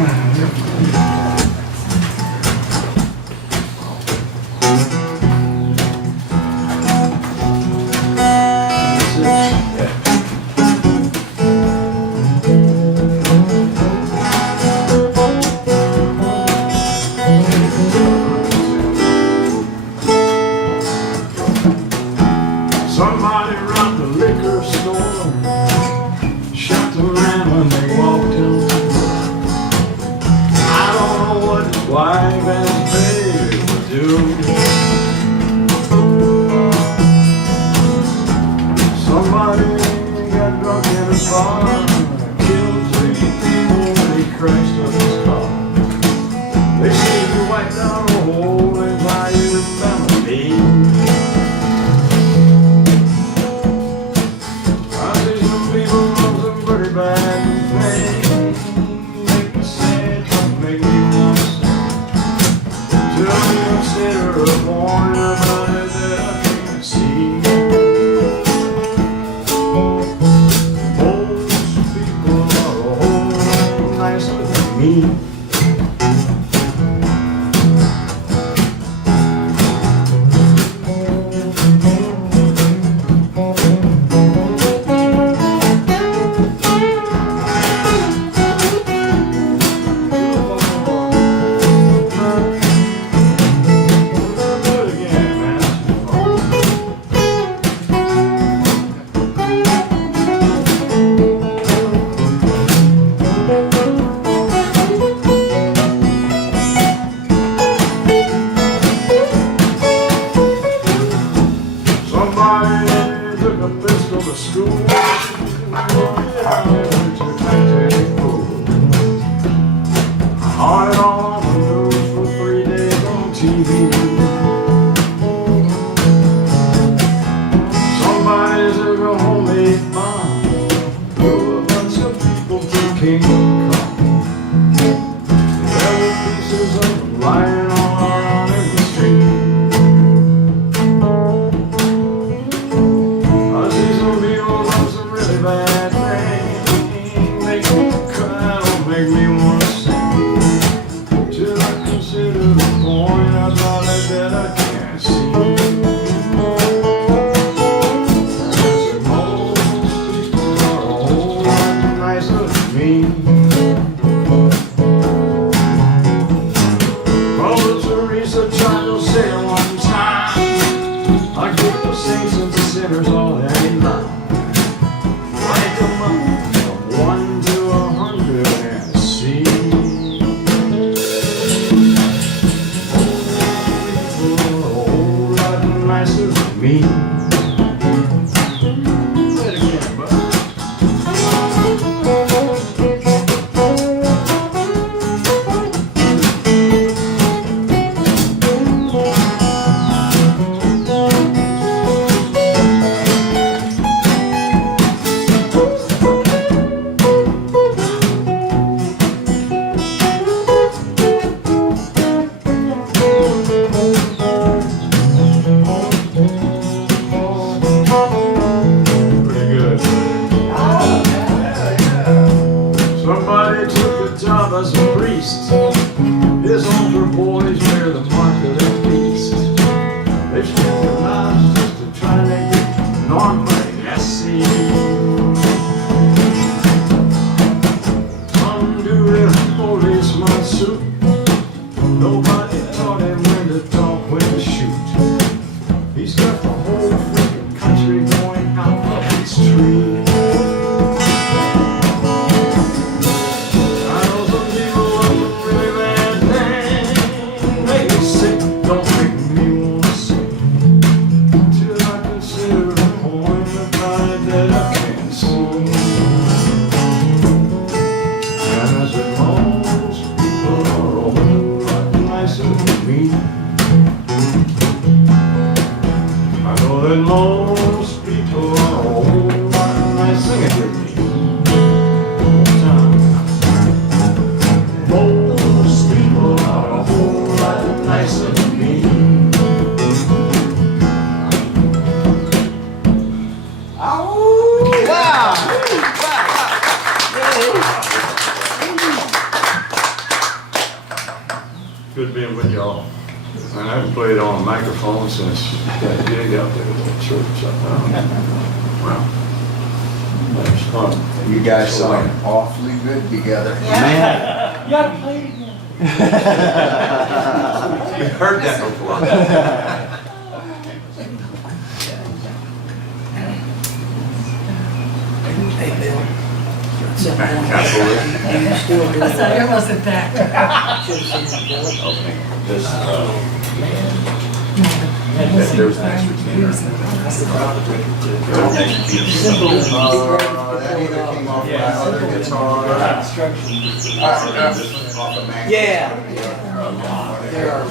Somebody robbed the liquor store, shot the man when they walked in. I don't know what his wife and baby would do. Somebody got drunk in a bar, killed 3 people when he crashed up his car. They say you wiped down a hole and why you found a baby. bad thing. Make me sad, don't make me want to sing. Till you consider a point about it that I can't see. Most people are a whole lot nicer than me. Somebody took a pistol to school. On and on the news for 3 days on TV. Somebody took a homemade bomb. Blew a bunch of people to King Kong. There were pieces of them lying all around in the street. Bad thing, make me cry, don't make me wanna sing. Till I consider the point about it that I can't see. As most people are a whole lot nicer than me. Mother Teresa tried to say one time, I give the saints and the sinners all they love. Rank 'em up from 1 to 100 and see. People are a whole lot nicer than me. Say it again, bud. Pretty good. Somebody took a job as a priest. His altar boys bear the mark of their beast. They spend their lives just to try to get normally messy. Some do it policeman suit. Nobody taught him when to talk, when to shoot. He's got the whole freaking country going out of its tree. I know some people love some really bad things. Make me sick, don't make me wanna sing. Till I consider the point about it that I can't see. And I said most people are a whole lot nicer than me. I know that most people are a whole lot nicer. Sing it with me. One more time. Most people are a whole lot nicer than me. Good being with y'all. I haven't played on a microphone since that gig out there at the church. Wow. That's fun. You guys sound awfully good together. Man. You gotta play it again. We heard that before. Hey, Bill. Absolutely. You still do I thought it wasn't that. Should've seen that, Bill. This, There's an extra tenor. That either came off my other guitar. Off of Mac. Yeah. There are. I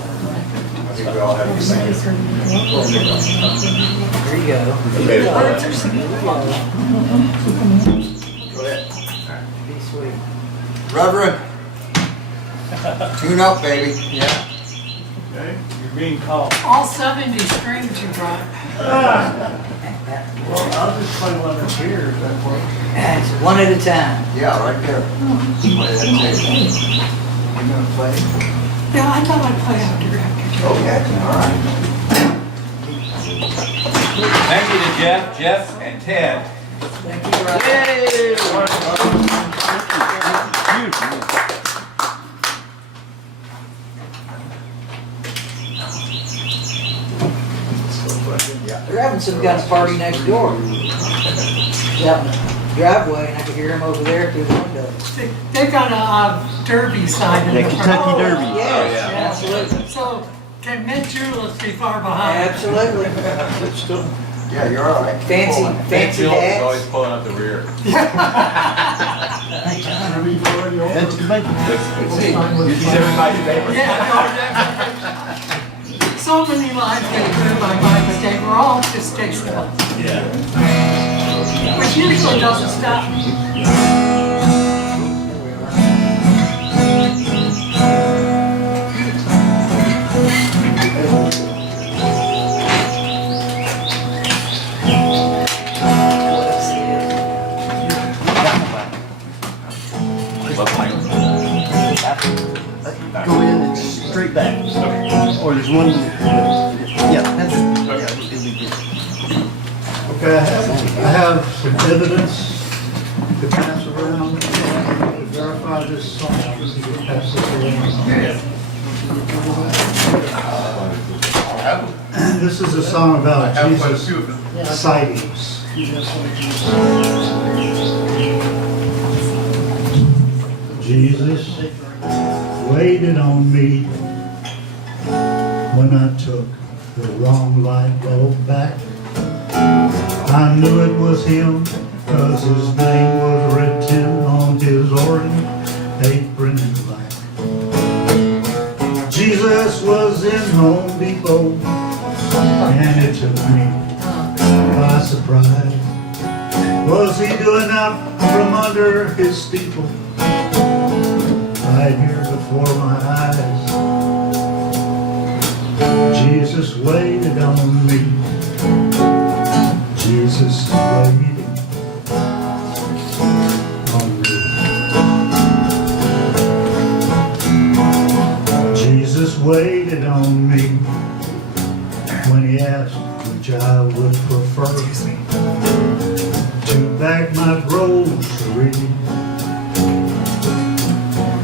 think we all have the same. There you go. Go ahead. Be sweet. Reverend, tune up, baby. Yeah. Okay, you're being called. All 70 strings you brought. Well, I'll just play one that's here, if that works. It's one at a time. Yeah, right there. You gonna play? Yeah, I thought I'd play after. Okay, all right. Thank you to Jeff, and Ted. Thank you, Rob. They're having some kind of party next door. Out in the driveway, and I could hear them over there through the window. They've got a derby sign in the front. Kentucky Derby. Yes, yeah. absolutely. So can Mid Julius be far behind? Absolutely. Yeah, you're all right. Fancy Jill is always hats. pulling up the rear. He's everybody's favorite. Yeah, so many lives get through by my mistake. We're all just tasteful. Yeah. Which usually doesn't stop me. Go in and straight back. Or there's one. Yeah, that's it. Yeah, it'll be good. Okay, I have some evidence to pass around to verify this song. If you could pass this around. This is a song about Jesus sightings. Jesus waited on me when I took the wrong light bulb back. I knew it was him, 'cause his name was written on his organ apron in black. Jesus was in Home Depot, and it took me by surprise. Was he doing out from under his steeple, right here before my eyes? Jesus waited on me. Jesus waited on me. Jesus waited on me when he asked which I would prefer, to bag my groceries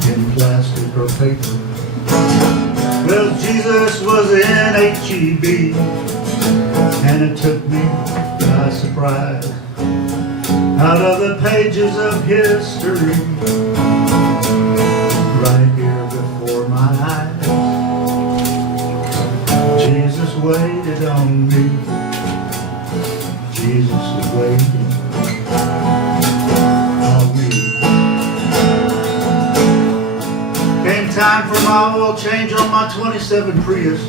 in plastic or paper. Well, Jesus was in H-E-B, and it took me by surprise, out of the pages of history, right here before my eyes. Jesus waited on me. Jesus is waiting on me. Came time for my oil change on my 27 Prius.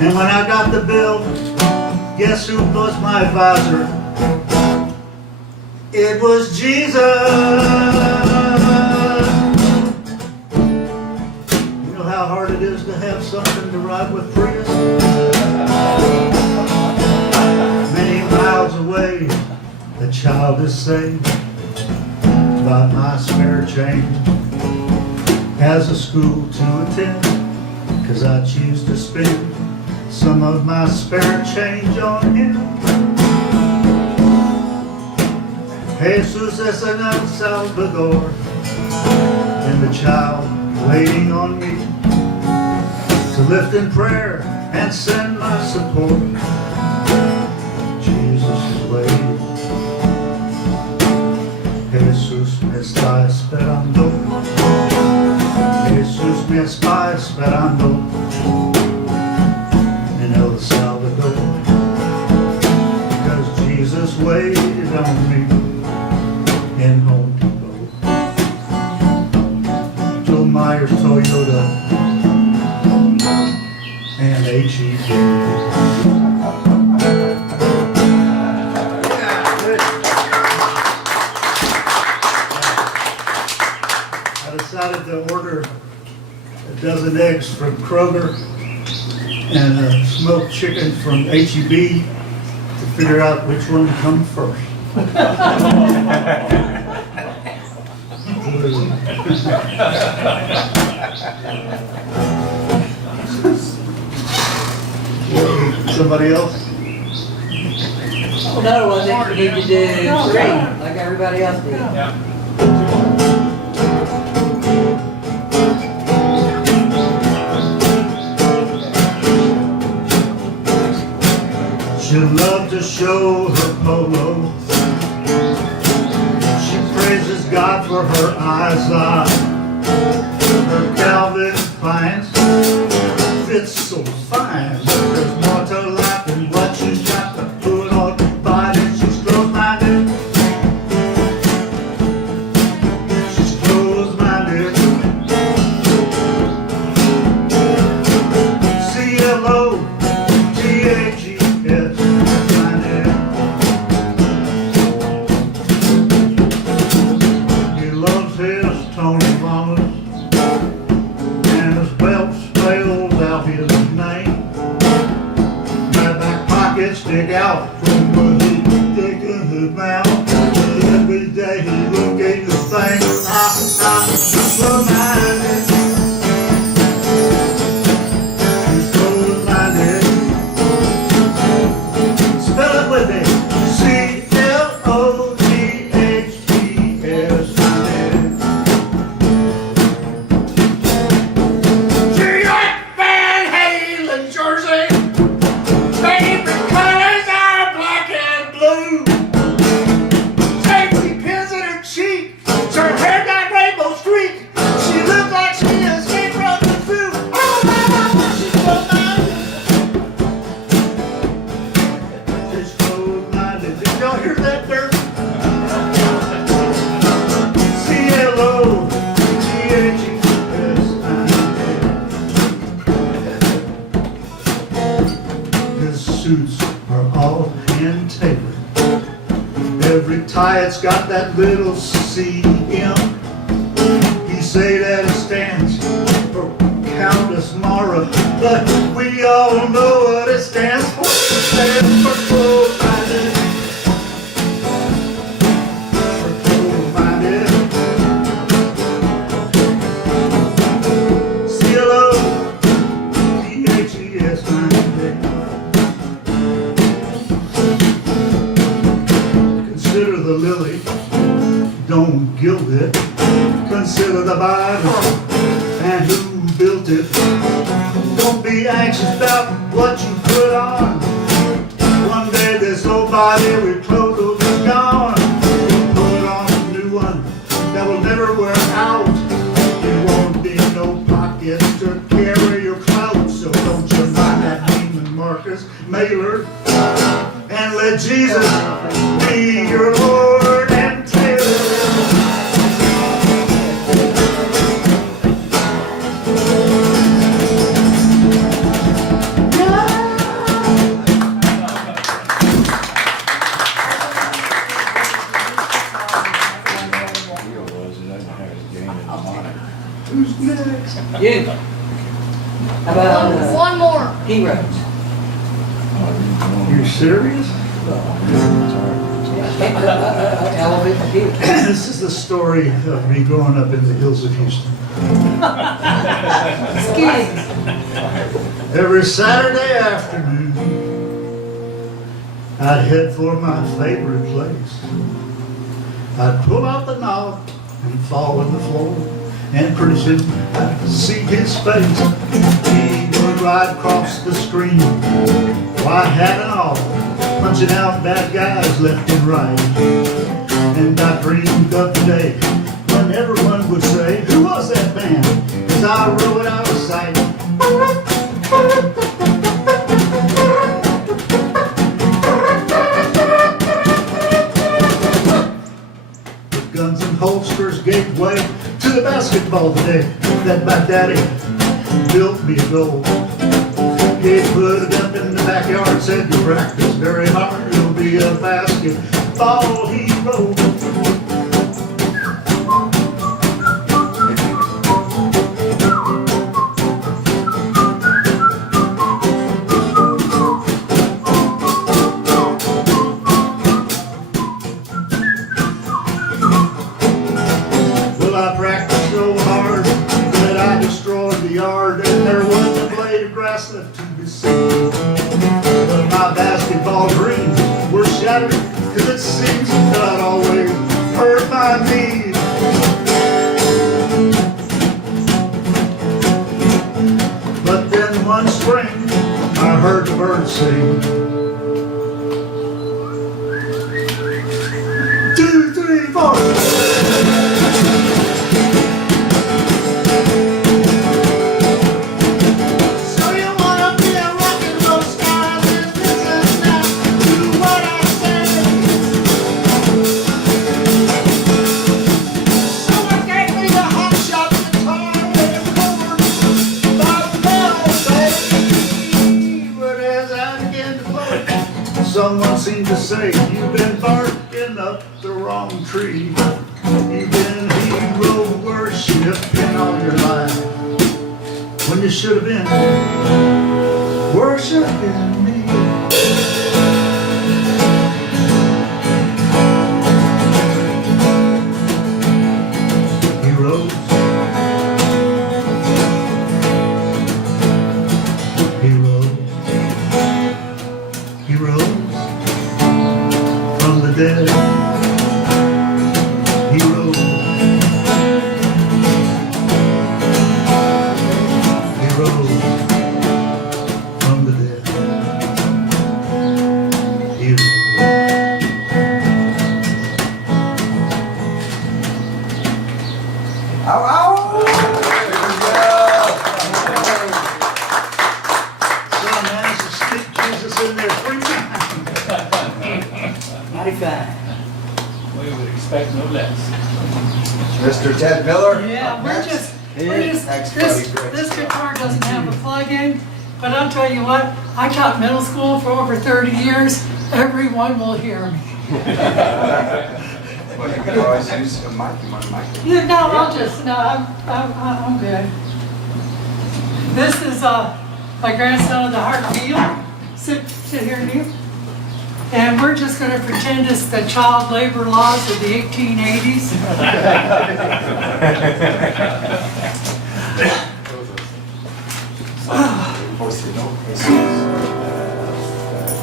And when I got the bill, guess who was my advisor? It was Jesus. You know how hard it is to have something to ride with Prius? Many miles away, a child is saved by my spare change. Has a school to attend, 'cause I choose to spend some of my spare change on him. Jesus es en El Salvador, and the child waiting on me to lift in prayer and send my support. Jesus is waiting. Jesus me está esperando. Jesus me está esperando in El Salvador, because Jesus waited on me in Home Depot. Joe Myers, Toyota, and H-E-B. dozen eggs from Kroger, and a smoked chicken from H-E-B to figure out which one to come first. Somebody else? Oh, no, I think we need to do 3, like everybody else did. She loved to show her polo. She praises God for her eyesight. Her Calvin Klein's fits so fine. There's more to life than what she's got to put on her body. She's close-minded. She's close-minded. C-L-O-T-H-E-S. He loves his Tony Mamas, and his belt spells out his name. My back pockets stick out from what he stick in his mouth. Every day he look at the thing. He's close-minded. He's close-minded. Spell it with me. C-L-O-T-H-E-S. Van Halen jersey. Favorite colors are black and blue. Safety pins in her cheek. Her hair got rainbow streak. She looks like she escaped from the zoo. She's close-minded. She's close-minded. Did y'all hear that, Dirk? C-L-O-T-H-E-S. His suits are all hand-tailored. Every tie it's got that little CM. He say that it stands for Countess Mara, but we all know what it stands for. It stands for close-minded. For close-minded. C-L-O-T-H-E-S. Consider the lily, don't gild it. Consider the Bible and who built it. Don't be anxious about what you put on. One day this old body with clothes will be gone. Put on a new one that will never wear out. There won't be no pockets to carry your clothes. So don't you mind that Neiman Marcus mailer. And let Jesus be your Lord and Savior. Who's next? You. How about One more. Heroes? You serious? Elevate the Heroes. This is the story of me growing up in the hills of Houston. Skiing. Every Saturday afternoon, I'd head for my favorite place. I'd pull out the knob and fall on the floor, and pretty soon I'd see his face. He would ride across the screen, white hat and all, punching out bad guys left and right. And I dreamed of the day when everyone would say, "Who was that man?" As I rode out of sight. The guns and holsters gave way to the basketball today that my daddy built me a goal. He put it up in the backyard, said, "You practice very hard, you'll be a basketball hero." at her, 'cause it seems God always heard my need. But then one spring, I heard the birds sing. 2, 3, 4. So you wanna be a rock and roll star? Then listen now to what I say. So I gave me the hot shot guitar and covered by the metal baby. But as I began to play, someone seemed to say, "You've been barking up the wrong tree. You've been hero worshiping all your life, when you should have been worshiping me." Heroes, heroes, heroes from the dead. Heroes, heroes from the dead. Heroes. Ow, ow! So I managed to stick Jesus in there 3 times. Mighty fine. We would expect no less. Mr. Ted Miller? Yeah, up we're next. just, Thanks, buddy. Great this stuff. guitar doesn't have a plug-in, but I'll tell you what, I taught middle school for over 30 years, everyone will hear me. Well, you can always use a mic, you want a mic? Yeah, no, I'm good. This is, my grandson of the Heartfield, sit here near. And we're just gonna pretend it's the child labor laws of the 1880s.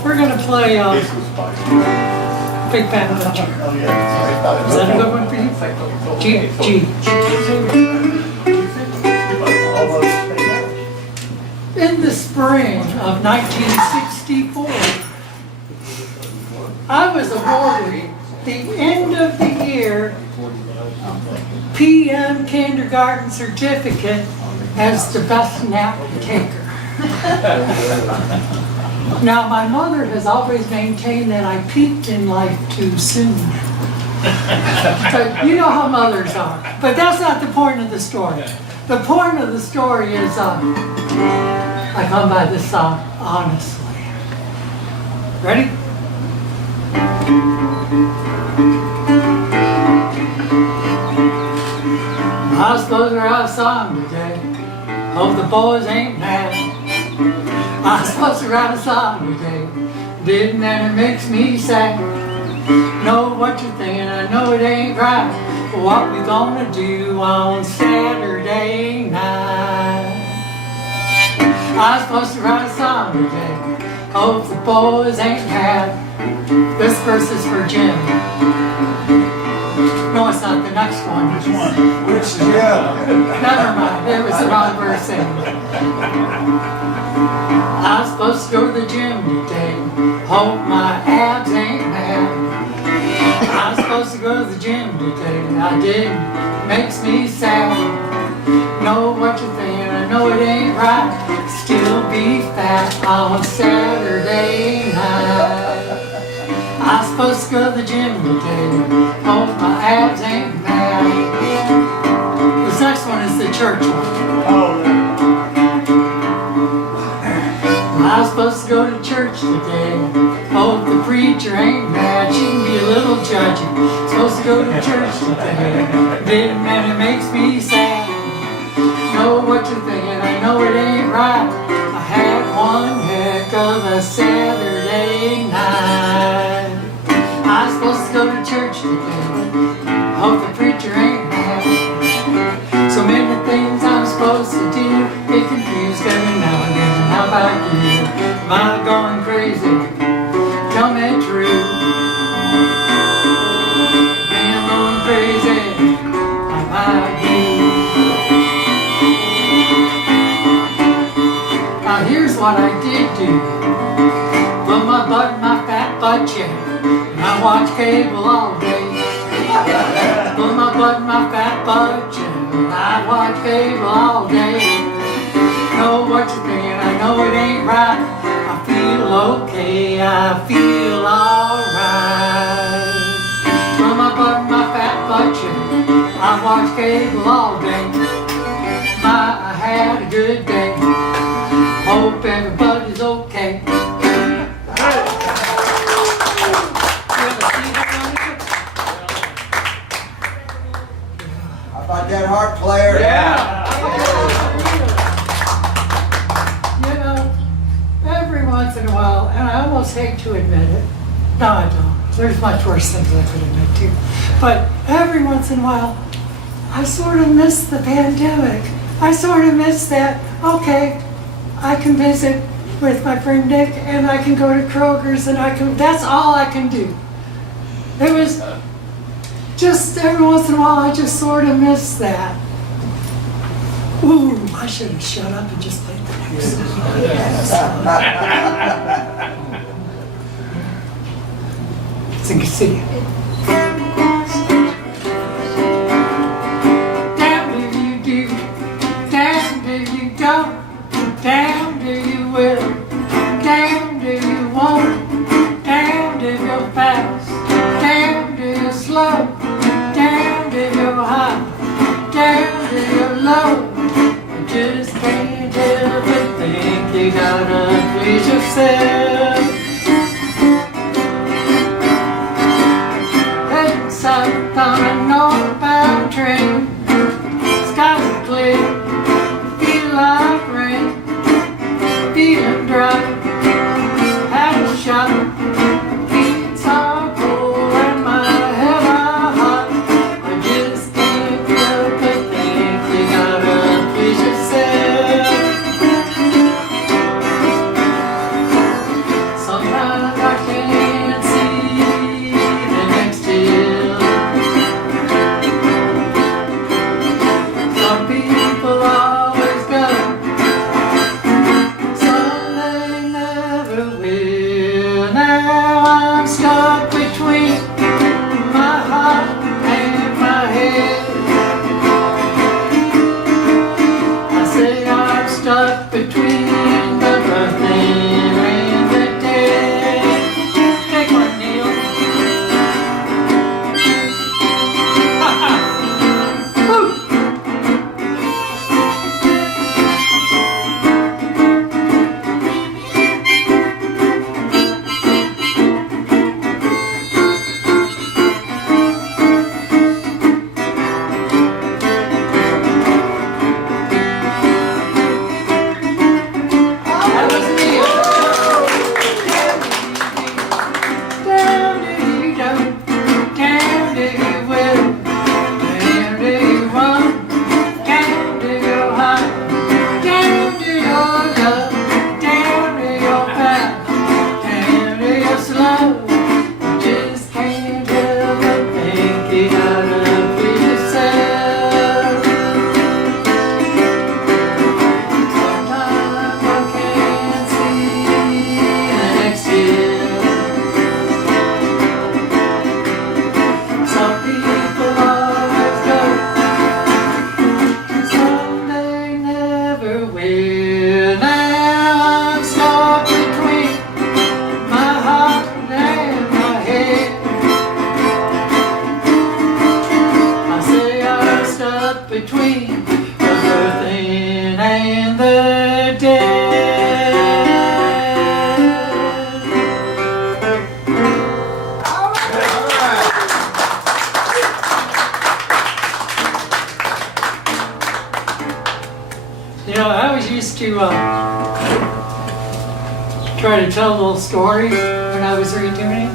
We're gonna play, Big Band of Is that a good one for you? G. In the spring of 1964, I was awarded the end of the year PM kindergarten certificate as the best nap taker. Now, my mother has always maintained that I peaked in life too soon. But you know how mothers are. But that's not the point of the story. The point of the story is, I come by this song honestly. Ready? I suppose we're out of song today. Hope the boys ain't mad. I supposed to write a song today, didn't, and it makes me sad. Know what you're thinking, I know it ain't right. But what we gonna do on Saturday night? I supposed to write a song today, hope the boys ain't mad. This verse is for Jim. No, it's not. The next one. Which one? Which is, yeah. Never mind. It was the wrong verse. I'm supposed to go to the gym today. Hope my abs ain't mad. I'm supposed to go to the gym today. I didn't. Makes me sad. Know what you're thinking. I know it ain't right. Still be fat on Saturday night. I'm supposed to go to the gym today. Hope my abs ain't mad. This next one is the church one. Oh, I'm supposed to go to church today. Hope the preacher ain't mad. She can be a little judgy. Supposed to go to church today. Didn't, and it makes me sad. Know what you're thinking. I know it ain't right. I had one heck of a Saturday night. I'm supposed to go to church today. Hope the preacher ain't mad. So many things I'm supposed to do. Get confused every now and then. How about you? Am I going crazy? Tell me true. I watch cable all day. Put my butt in my fat butt, and I watch cable all day. Know what you're thinking, I know it ain't right. I feel okay, I feel alright. Put my butt in my fat butt, and I watch cable all day. I had a good day. Hope everybody's okay. How about that harp player? You know, every once in a while, and I almost hate to admit it. No, I don't. There's much worse things I could admit to. But every once in a while, I sort of miss the pandemic. I sort of miss that, okay, I can visit with my friend Nick and I can go to Kroger's and that's all I can do. It was just every once in a while I just sort of miss that. Ooh, I should have shut up and just played the next song. Sing, sing it. Damned if you will, damned if you won't, damned if you're fast, damned if you're slow, damned if you're high, damned if you're low. You just can't help but think you gotta please yourself. Heading south on a northbound train, skies are clear. Like rain, feeling dry, had a shot, feet are cold and my head are hot. I just can't help but think you gotta please yourself. Sometimes I can't see the next hill. Some people are stuck between my heart and my head. I say I'm stuck between the birthday and the dead. Take one, Neil. Woo! Between the birthing and the dead. All right. You know, I always used to try to tell little stories when I was retuning.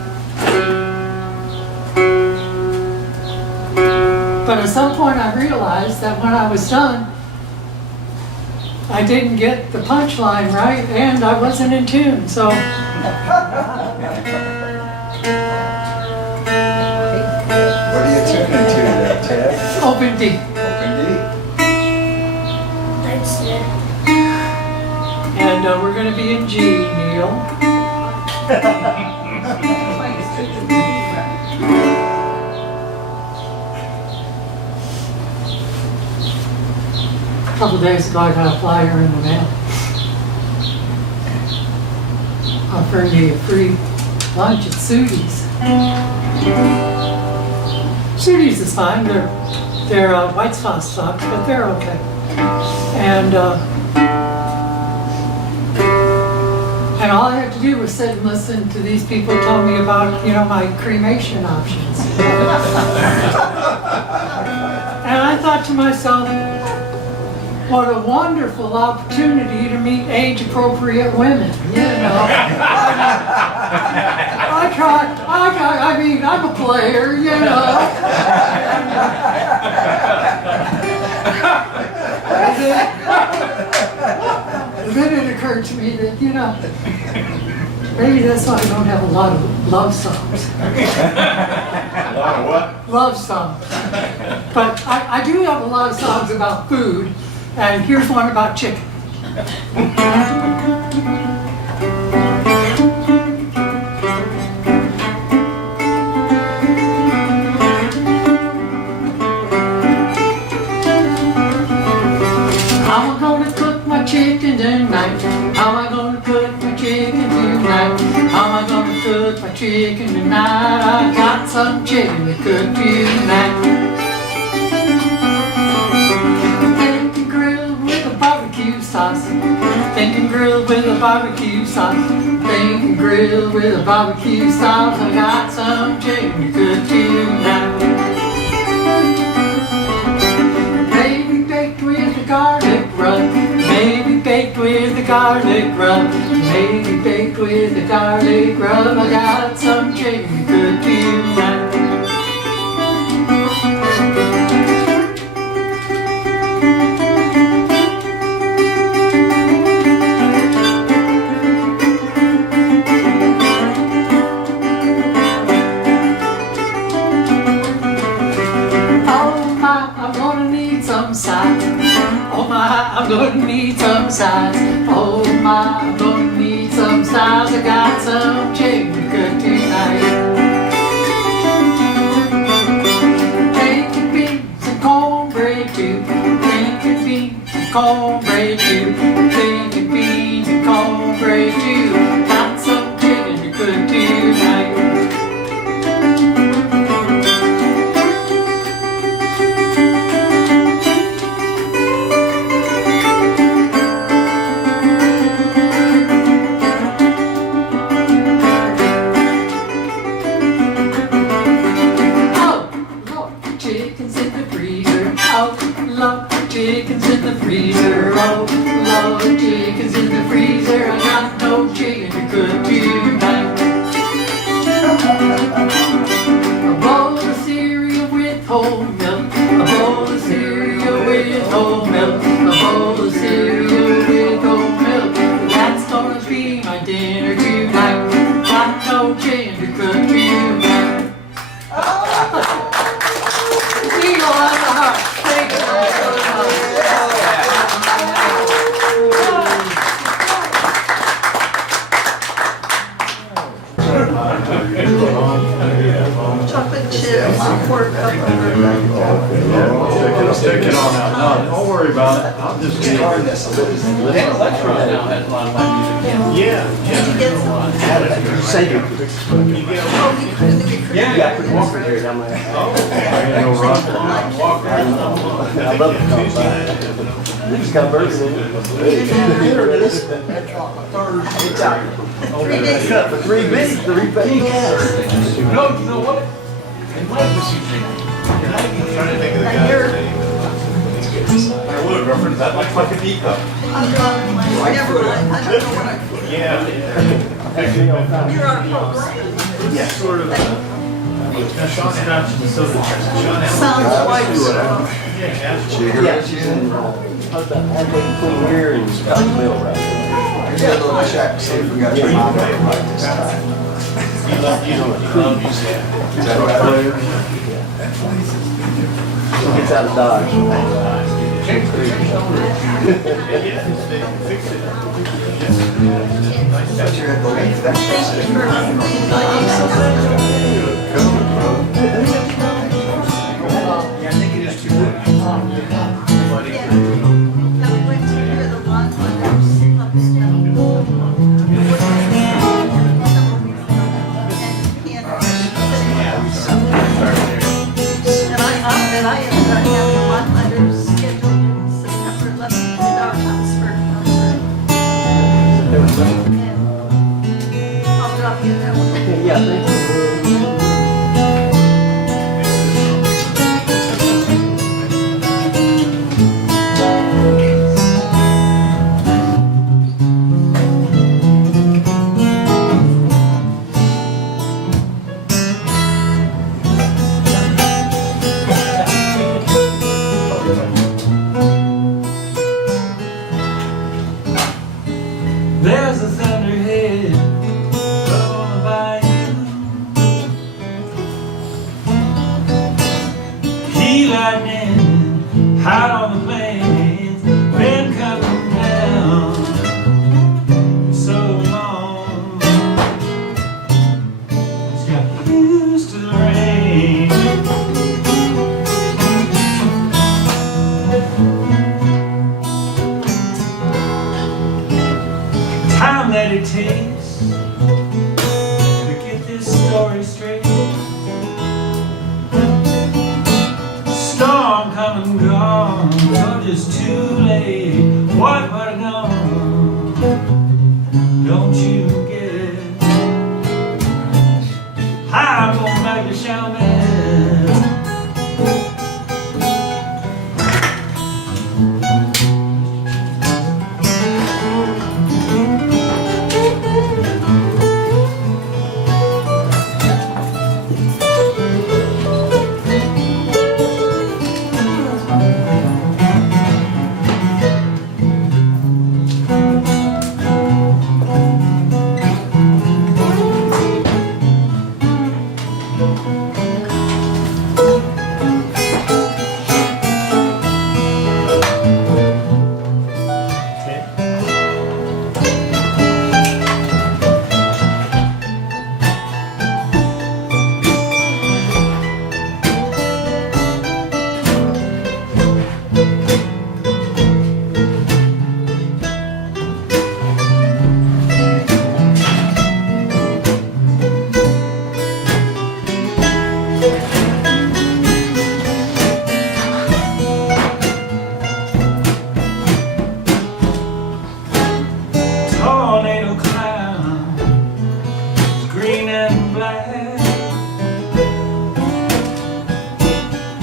But at some point I realized that when I was done, I didn't get the punchline right and I wasn't in tune, so. What are you tuning to there, Ted? Open D. Open D. And we're going to be in G, Neil. A couple days ago, I got a flyer in the mail offering me a free lunch at Sudi's. Sudi's is fine. They're white sauce socks, but they're okay. And all I had to do was sit and listen to these people tell me about, my cremation options. And I thought to myself, what a wonderful opportunity to meet age-appropriate women, I'm a player, And then it occurred to me that, maybe that's why I don't have a lot of love songs. A lot of what? Love songs. But I do have a lot of songs about food, and here's one about chicken. How am I gonna cook my chicken tonight? How am I gonna cook my chicken tonight? How am I gonna cook my chicken tonight? I got some chicken to cook tonight. Thinking grilled with a barbecue sauce. Thinking grilled with a barbecue sauce. Thinking grilled with a barbecue sauce. I got some chicken to cook tonight. Maybe baked with a garlic rub. Maybe baked with a garlic rub. Maybe baked with a garlic rub. I got some chicken to cook tonight. Oh my, I'm gonna need some sides. Oh my, I'm gonna need some sides. I got some chicken to cook tonight. Bacon, beans, and cornbread too. Bacon, beans, and cornbread too. Bacon, beans, and cornbread too. Got some chicken to cook tonight. Chickens in the freezer, oh Lord, chickens in the freezer. I got no chicken to cook tonight. A bowl of cereal with whole milk. A bowl of cereal with whole milk. A bowl of cereal with whole milk. That's gonna be my dinner tonight. Got no chicken to cook tonight. Eagle on the heart. Thank you. Chocolate chips, quarter cup of Take it on out. No, don't worry about it. I'll just get Let's run now. Had a lot of my music. Yeah. Did you get some? Say you. Oh, you Yeah, I put Walker here. I'm like, I ain't no rock. I love the combine. We just got burgers in it. Here it is. Cut for 3 big, 3 big. No, you know what? It might be something. Trying to think of the guy's name. I would reference that like fucking teacup. I'm done. Never mind. I don't know what I put. Yeah. You're on a program. Yeah. Sort of. Sounds like How's that? I'd like to clean here and got the middle right there. Here's a little check, see if we got your mom right this time. You love you, Sam. Is that right? Gets out of Dodge. That's your belief, that's Yeah, I think it is too. And I ended up having one letter scheduled September 11th at our house for I'll drop you that one. Yeah, thank you. There's a thunderhead up on the bayou. Heat lightning hot on the plains, been coming down so long. It's got used to the rain. Time that it takes to get this story straight. Storm come and gone, you're just too late. What but gone? Don't you get it? I'm going back to Chalmette. Tornado cloud, green and black.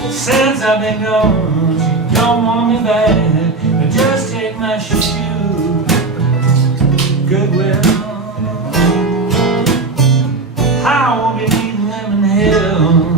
Since I've been gone, she don't want me back. But just take my shoe, Goodwill. I won't be needing them in hell.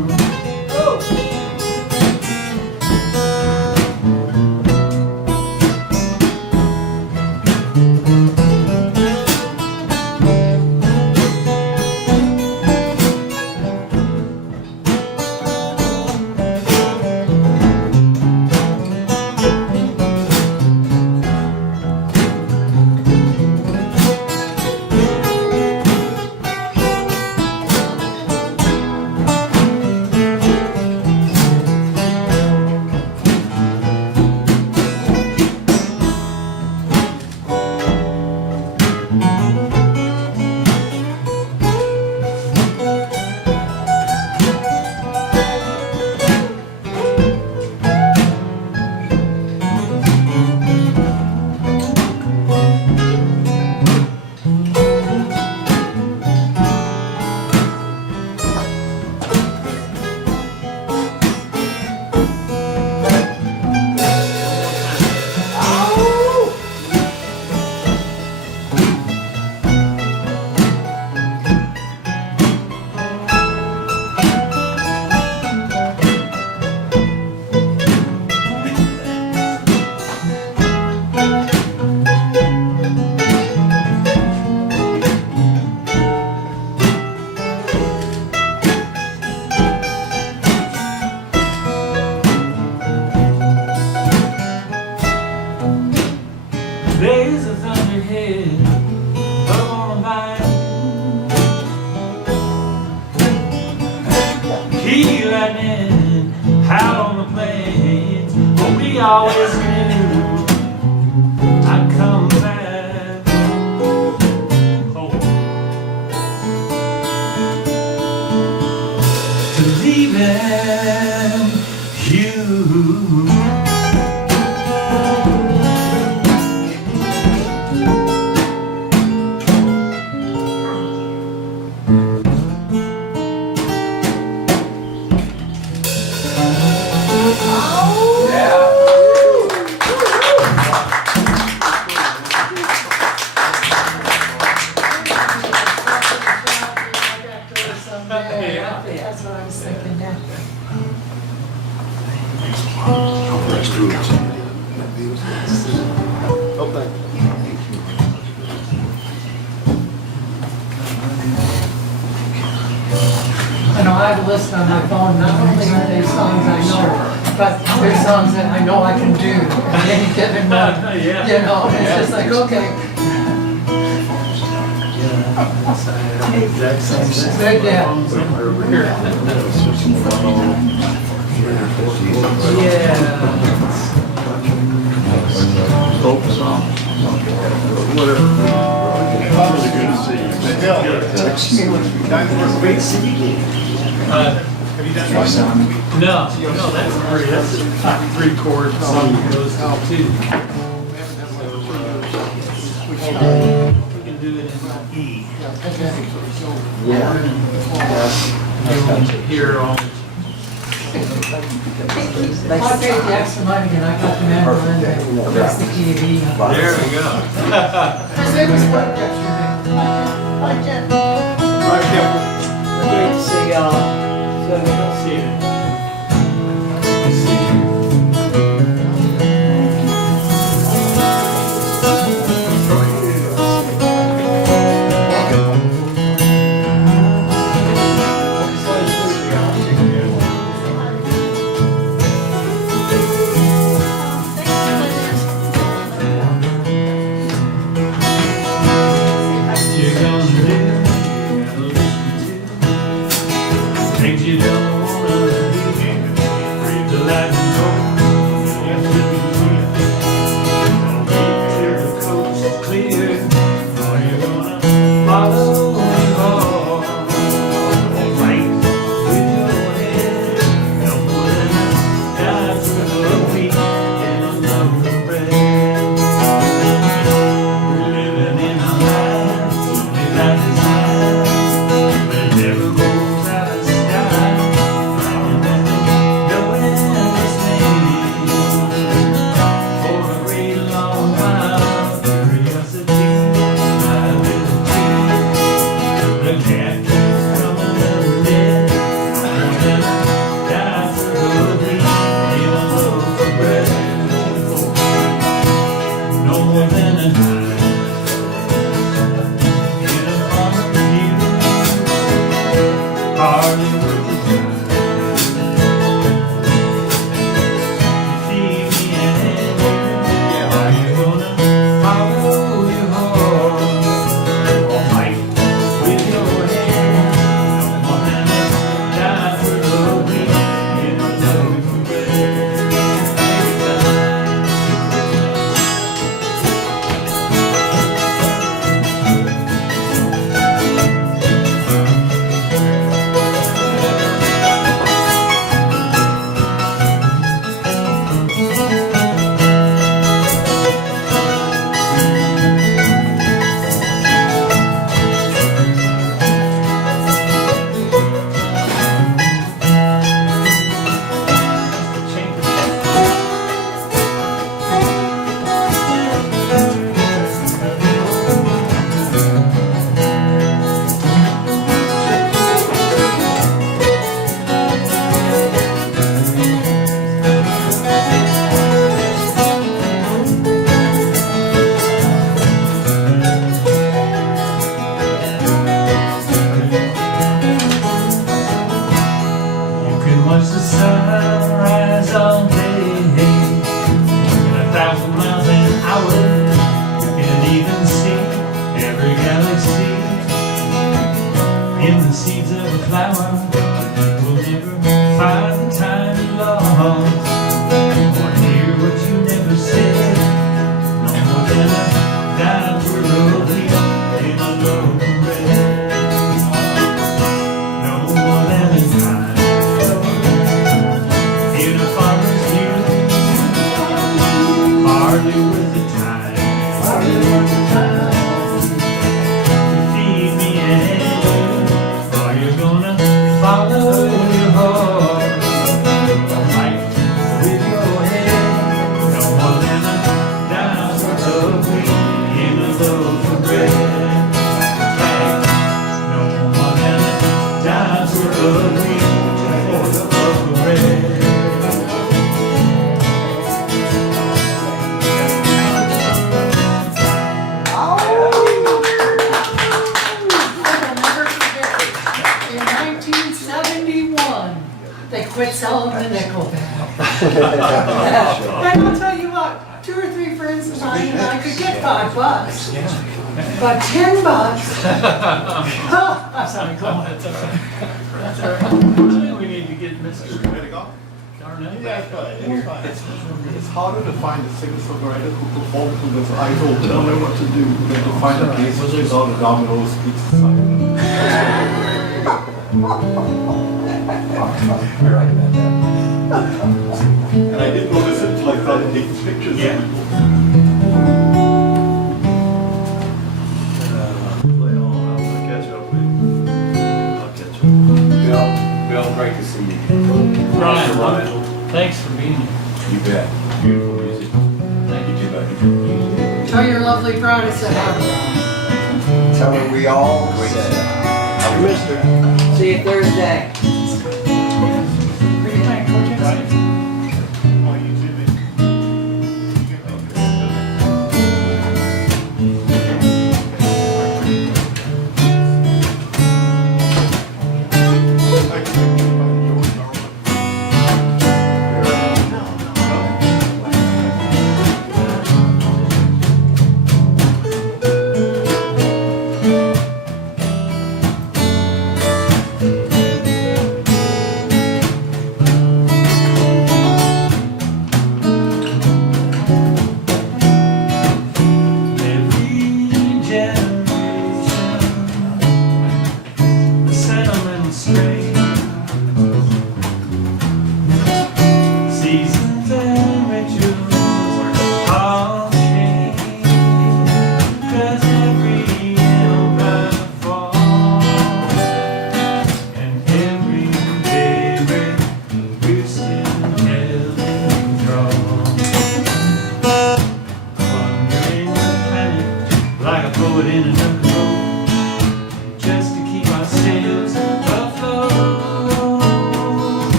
There's a thunderhead up on the vine. Heat lightning out on the plains. But we always knew I'd come back home to leaving you. That's what I was thinking, yeah. Oh, thank you. I know I have a list on my phone, not only are they songs I know, but they're songs that I know I can do at any given moment. Yeah. You know, it's just like, okay, Exact same thing. good, yeah. Over here. Folk song. Whatever. Really good to see you. Have you done one? No, that's a three chord song that goes out too. We can do it in E. Here on. I paid the extra money and I got the mandolin, that's the key of E. There we go. It was worth yesterday. Great to see y'all. So, See you. You're gonna live, things you don't wanna do. Breathe the light and go. Clear the coast clear. Are you gonna follow your heart? Fight with your head. Don't put it down for a week in a low breath. We're living in a life only like desire, but it never goes out of style. And then going this name for a great long while. Curiosity, my ability. The cat keeps coming undead. I'm gonna die for a week in a loaf of bread. No more than a night in a farm field, hardly worth the time. You feed me and you, are you gonna follow your heart or fight with your hand? No more than a die for a week in a loaf of bread. You can watch the sunrise all day, in 1,000 miles an hour. You can even see every galaxy in the seeds of a flower. You will never find the time you lost, or hear what you never said. No more than a dime for a week in a loaf of bread. No more than a dime. they quit selling the nickel back. And I'll tell you what, 2 or 3 friends of mine and I could get $5. But $10, oh, that's how we go. That's all right. We need to get Mr. Darnell back up. It's harder to find a singer-songwriter who performs to this I will tell me what to do than to find a bassist without a dominoes pizza sign. And I didn't notice it until I started taking pictures. Yeah. Play on, I'm gonna catch up with you. I'll catch up. Bill, great to see you. Ryan, thanks for being here. You bet. Beautiful music. Thank you. You bet. Tell your lovely bride I said hi. Tell her we all said. I missed her. See you Thursday. What do you think, Coach? Oh, you did it.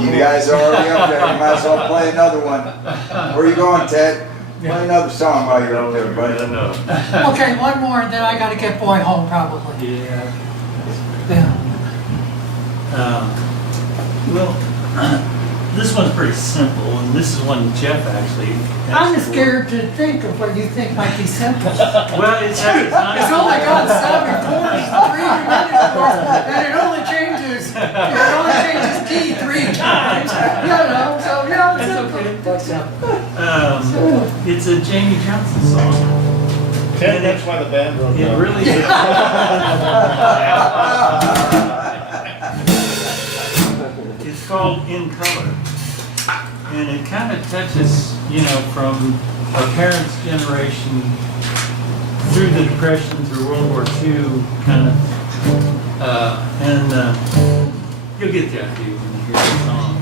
You guys are already up there, you might as well play another one. Where are you going, Ted? Play another song while you're up there, buddy. Okay, one more, and then I gotta get Boy home probably. Yeah. Yeah. Well, this one's pretty simple, and this is one Jeff actually. I'm asked for. scared to think of what you think might be simple. Well, it's not. It's only got 7 chords, 3 minutes chords, and it only changes key 3 times. You know, so yeah, it's That's simple. okay. That's simple. It's a Jamie Johnson song. Ted, that's why the band broke It up. really is. It's called In Color. And it kind of touches, you know, from our parents' generation through the Depression, through World War II, kind of. You'll get the idea when you hear the song.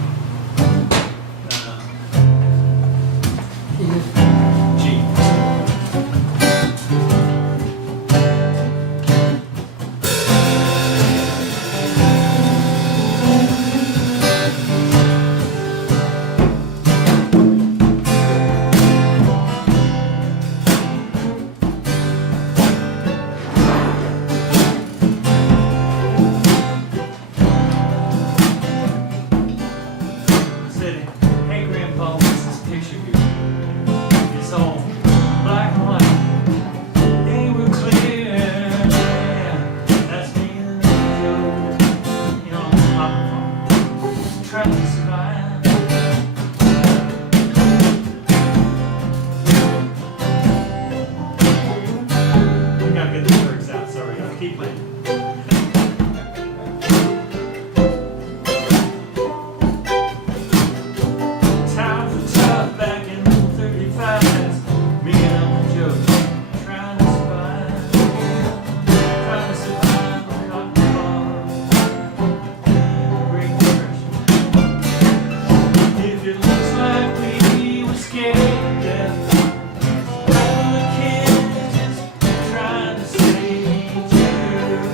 G. Said, hey Grandpa, what's this picture here? It's all black and white. They were clear, yeah. That's me and Joe. You know, I'm trying to survive. We gotta get the lyrics out, sorry, I'll keep playing. Times were tough back in 35. Me and Uncle Joe trying to survive. Trying to survive the cotton farm. Great Depression. If it looks like we were scared to death, all the kids just trying to stay together.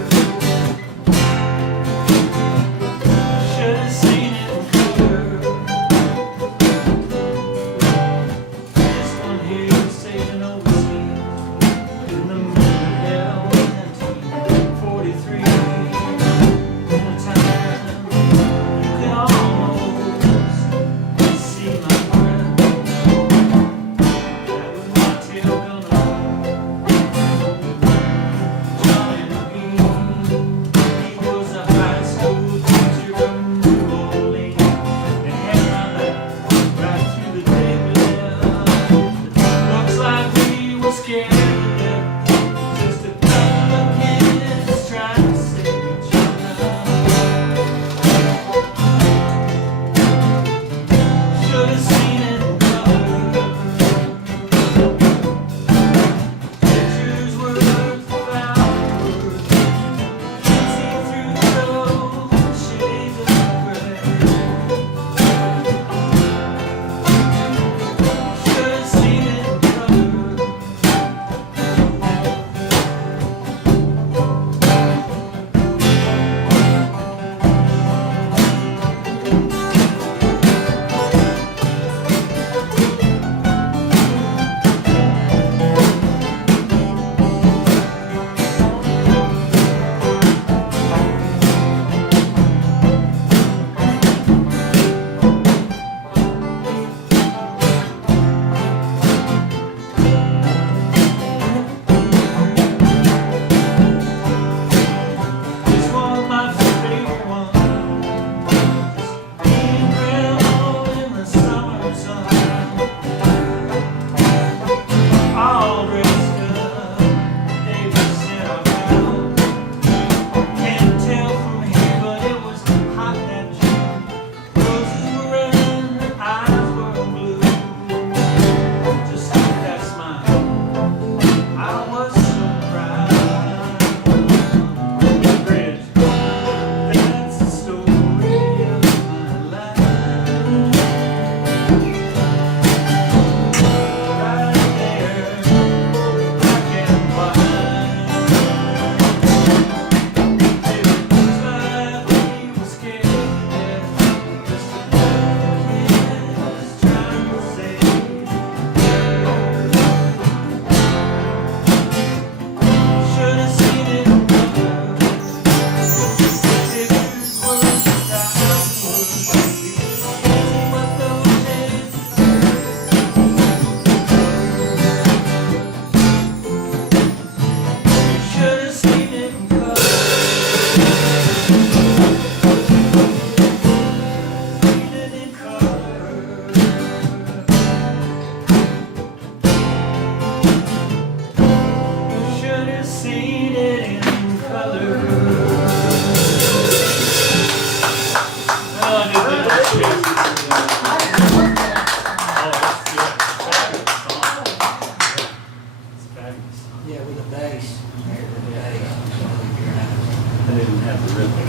didn't have the rhythm.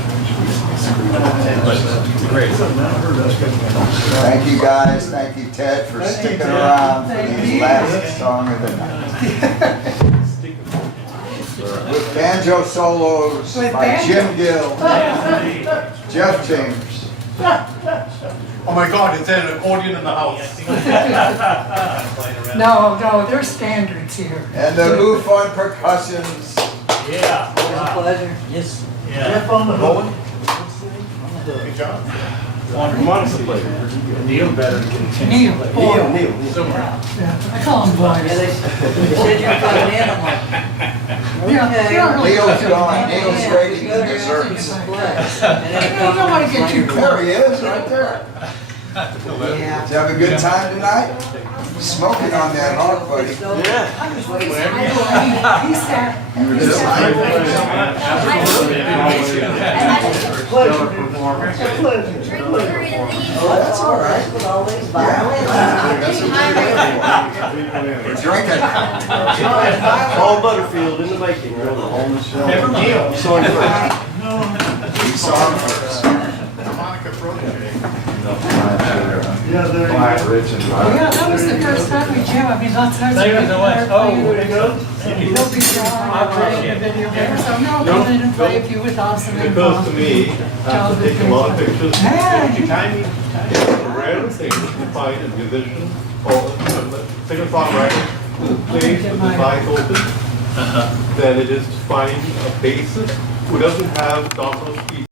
But great. Thank you guys, thank you Ted for sticking around for these last song of the night. With banjo solos by Jim Gill, Jeff Chambers. Oh my God, it's an accordion in the house. No, there's standards here. And the Who Fun Percussions. Yeah. It was a pleasure. Yes. Jeff on the hook. Good job. Neil better get Neil, boy. somewhere. I call him Yeah, boys. they said you were coming in, I'm like, Yeah, okay. you're really Neil's good. gone, Neil's Yeah, rating you the better answer desserts. some flex. And then a You don't couple wanna get minutes too later- There he is, right there. Yeah. Did you have a good time tonight? Smoking on that hog, buddy. He said, You were just like, oh, that's all right. With all these We're drinking. Paul Butterfield in the making, right? Never Neil. We saw him first. Monica protege. Yeah, there you Quiet, go. rich, and yeah, vibrant. that was the first time we jam. I mean, lots of times. Thank you so much. Oh, There you go. They'll be I appreciate it. video there, so no, come in and play a few with Austin and Because to Bob. me, after taking a lot of pictures, Yeah. it's a rare thing to find a musician or a singer-songwriter who plays with his eyes open, than it is to find a bassist who doesn't have Donald's speech.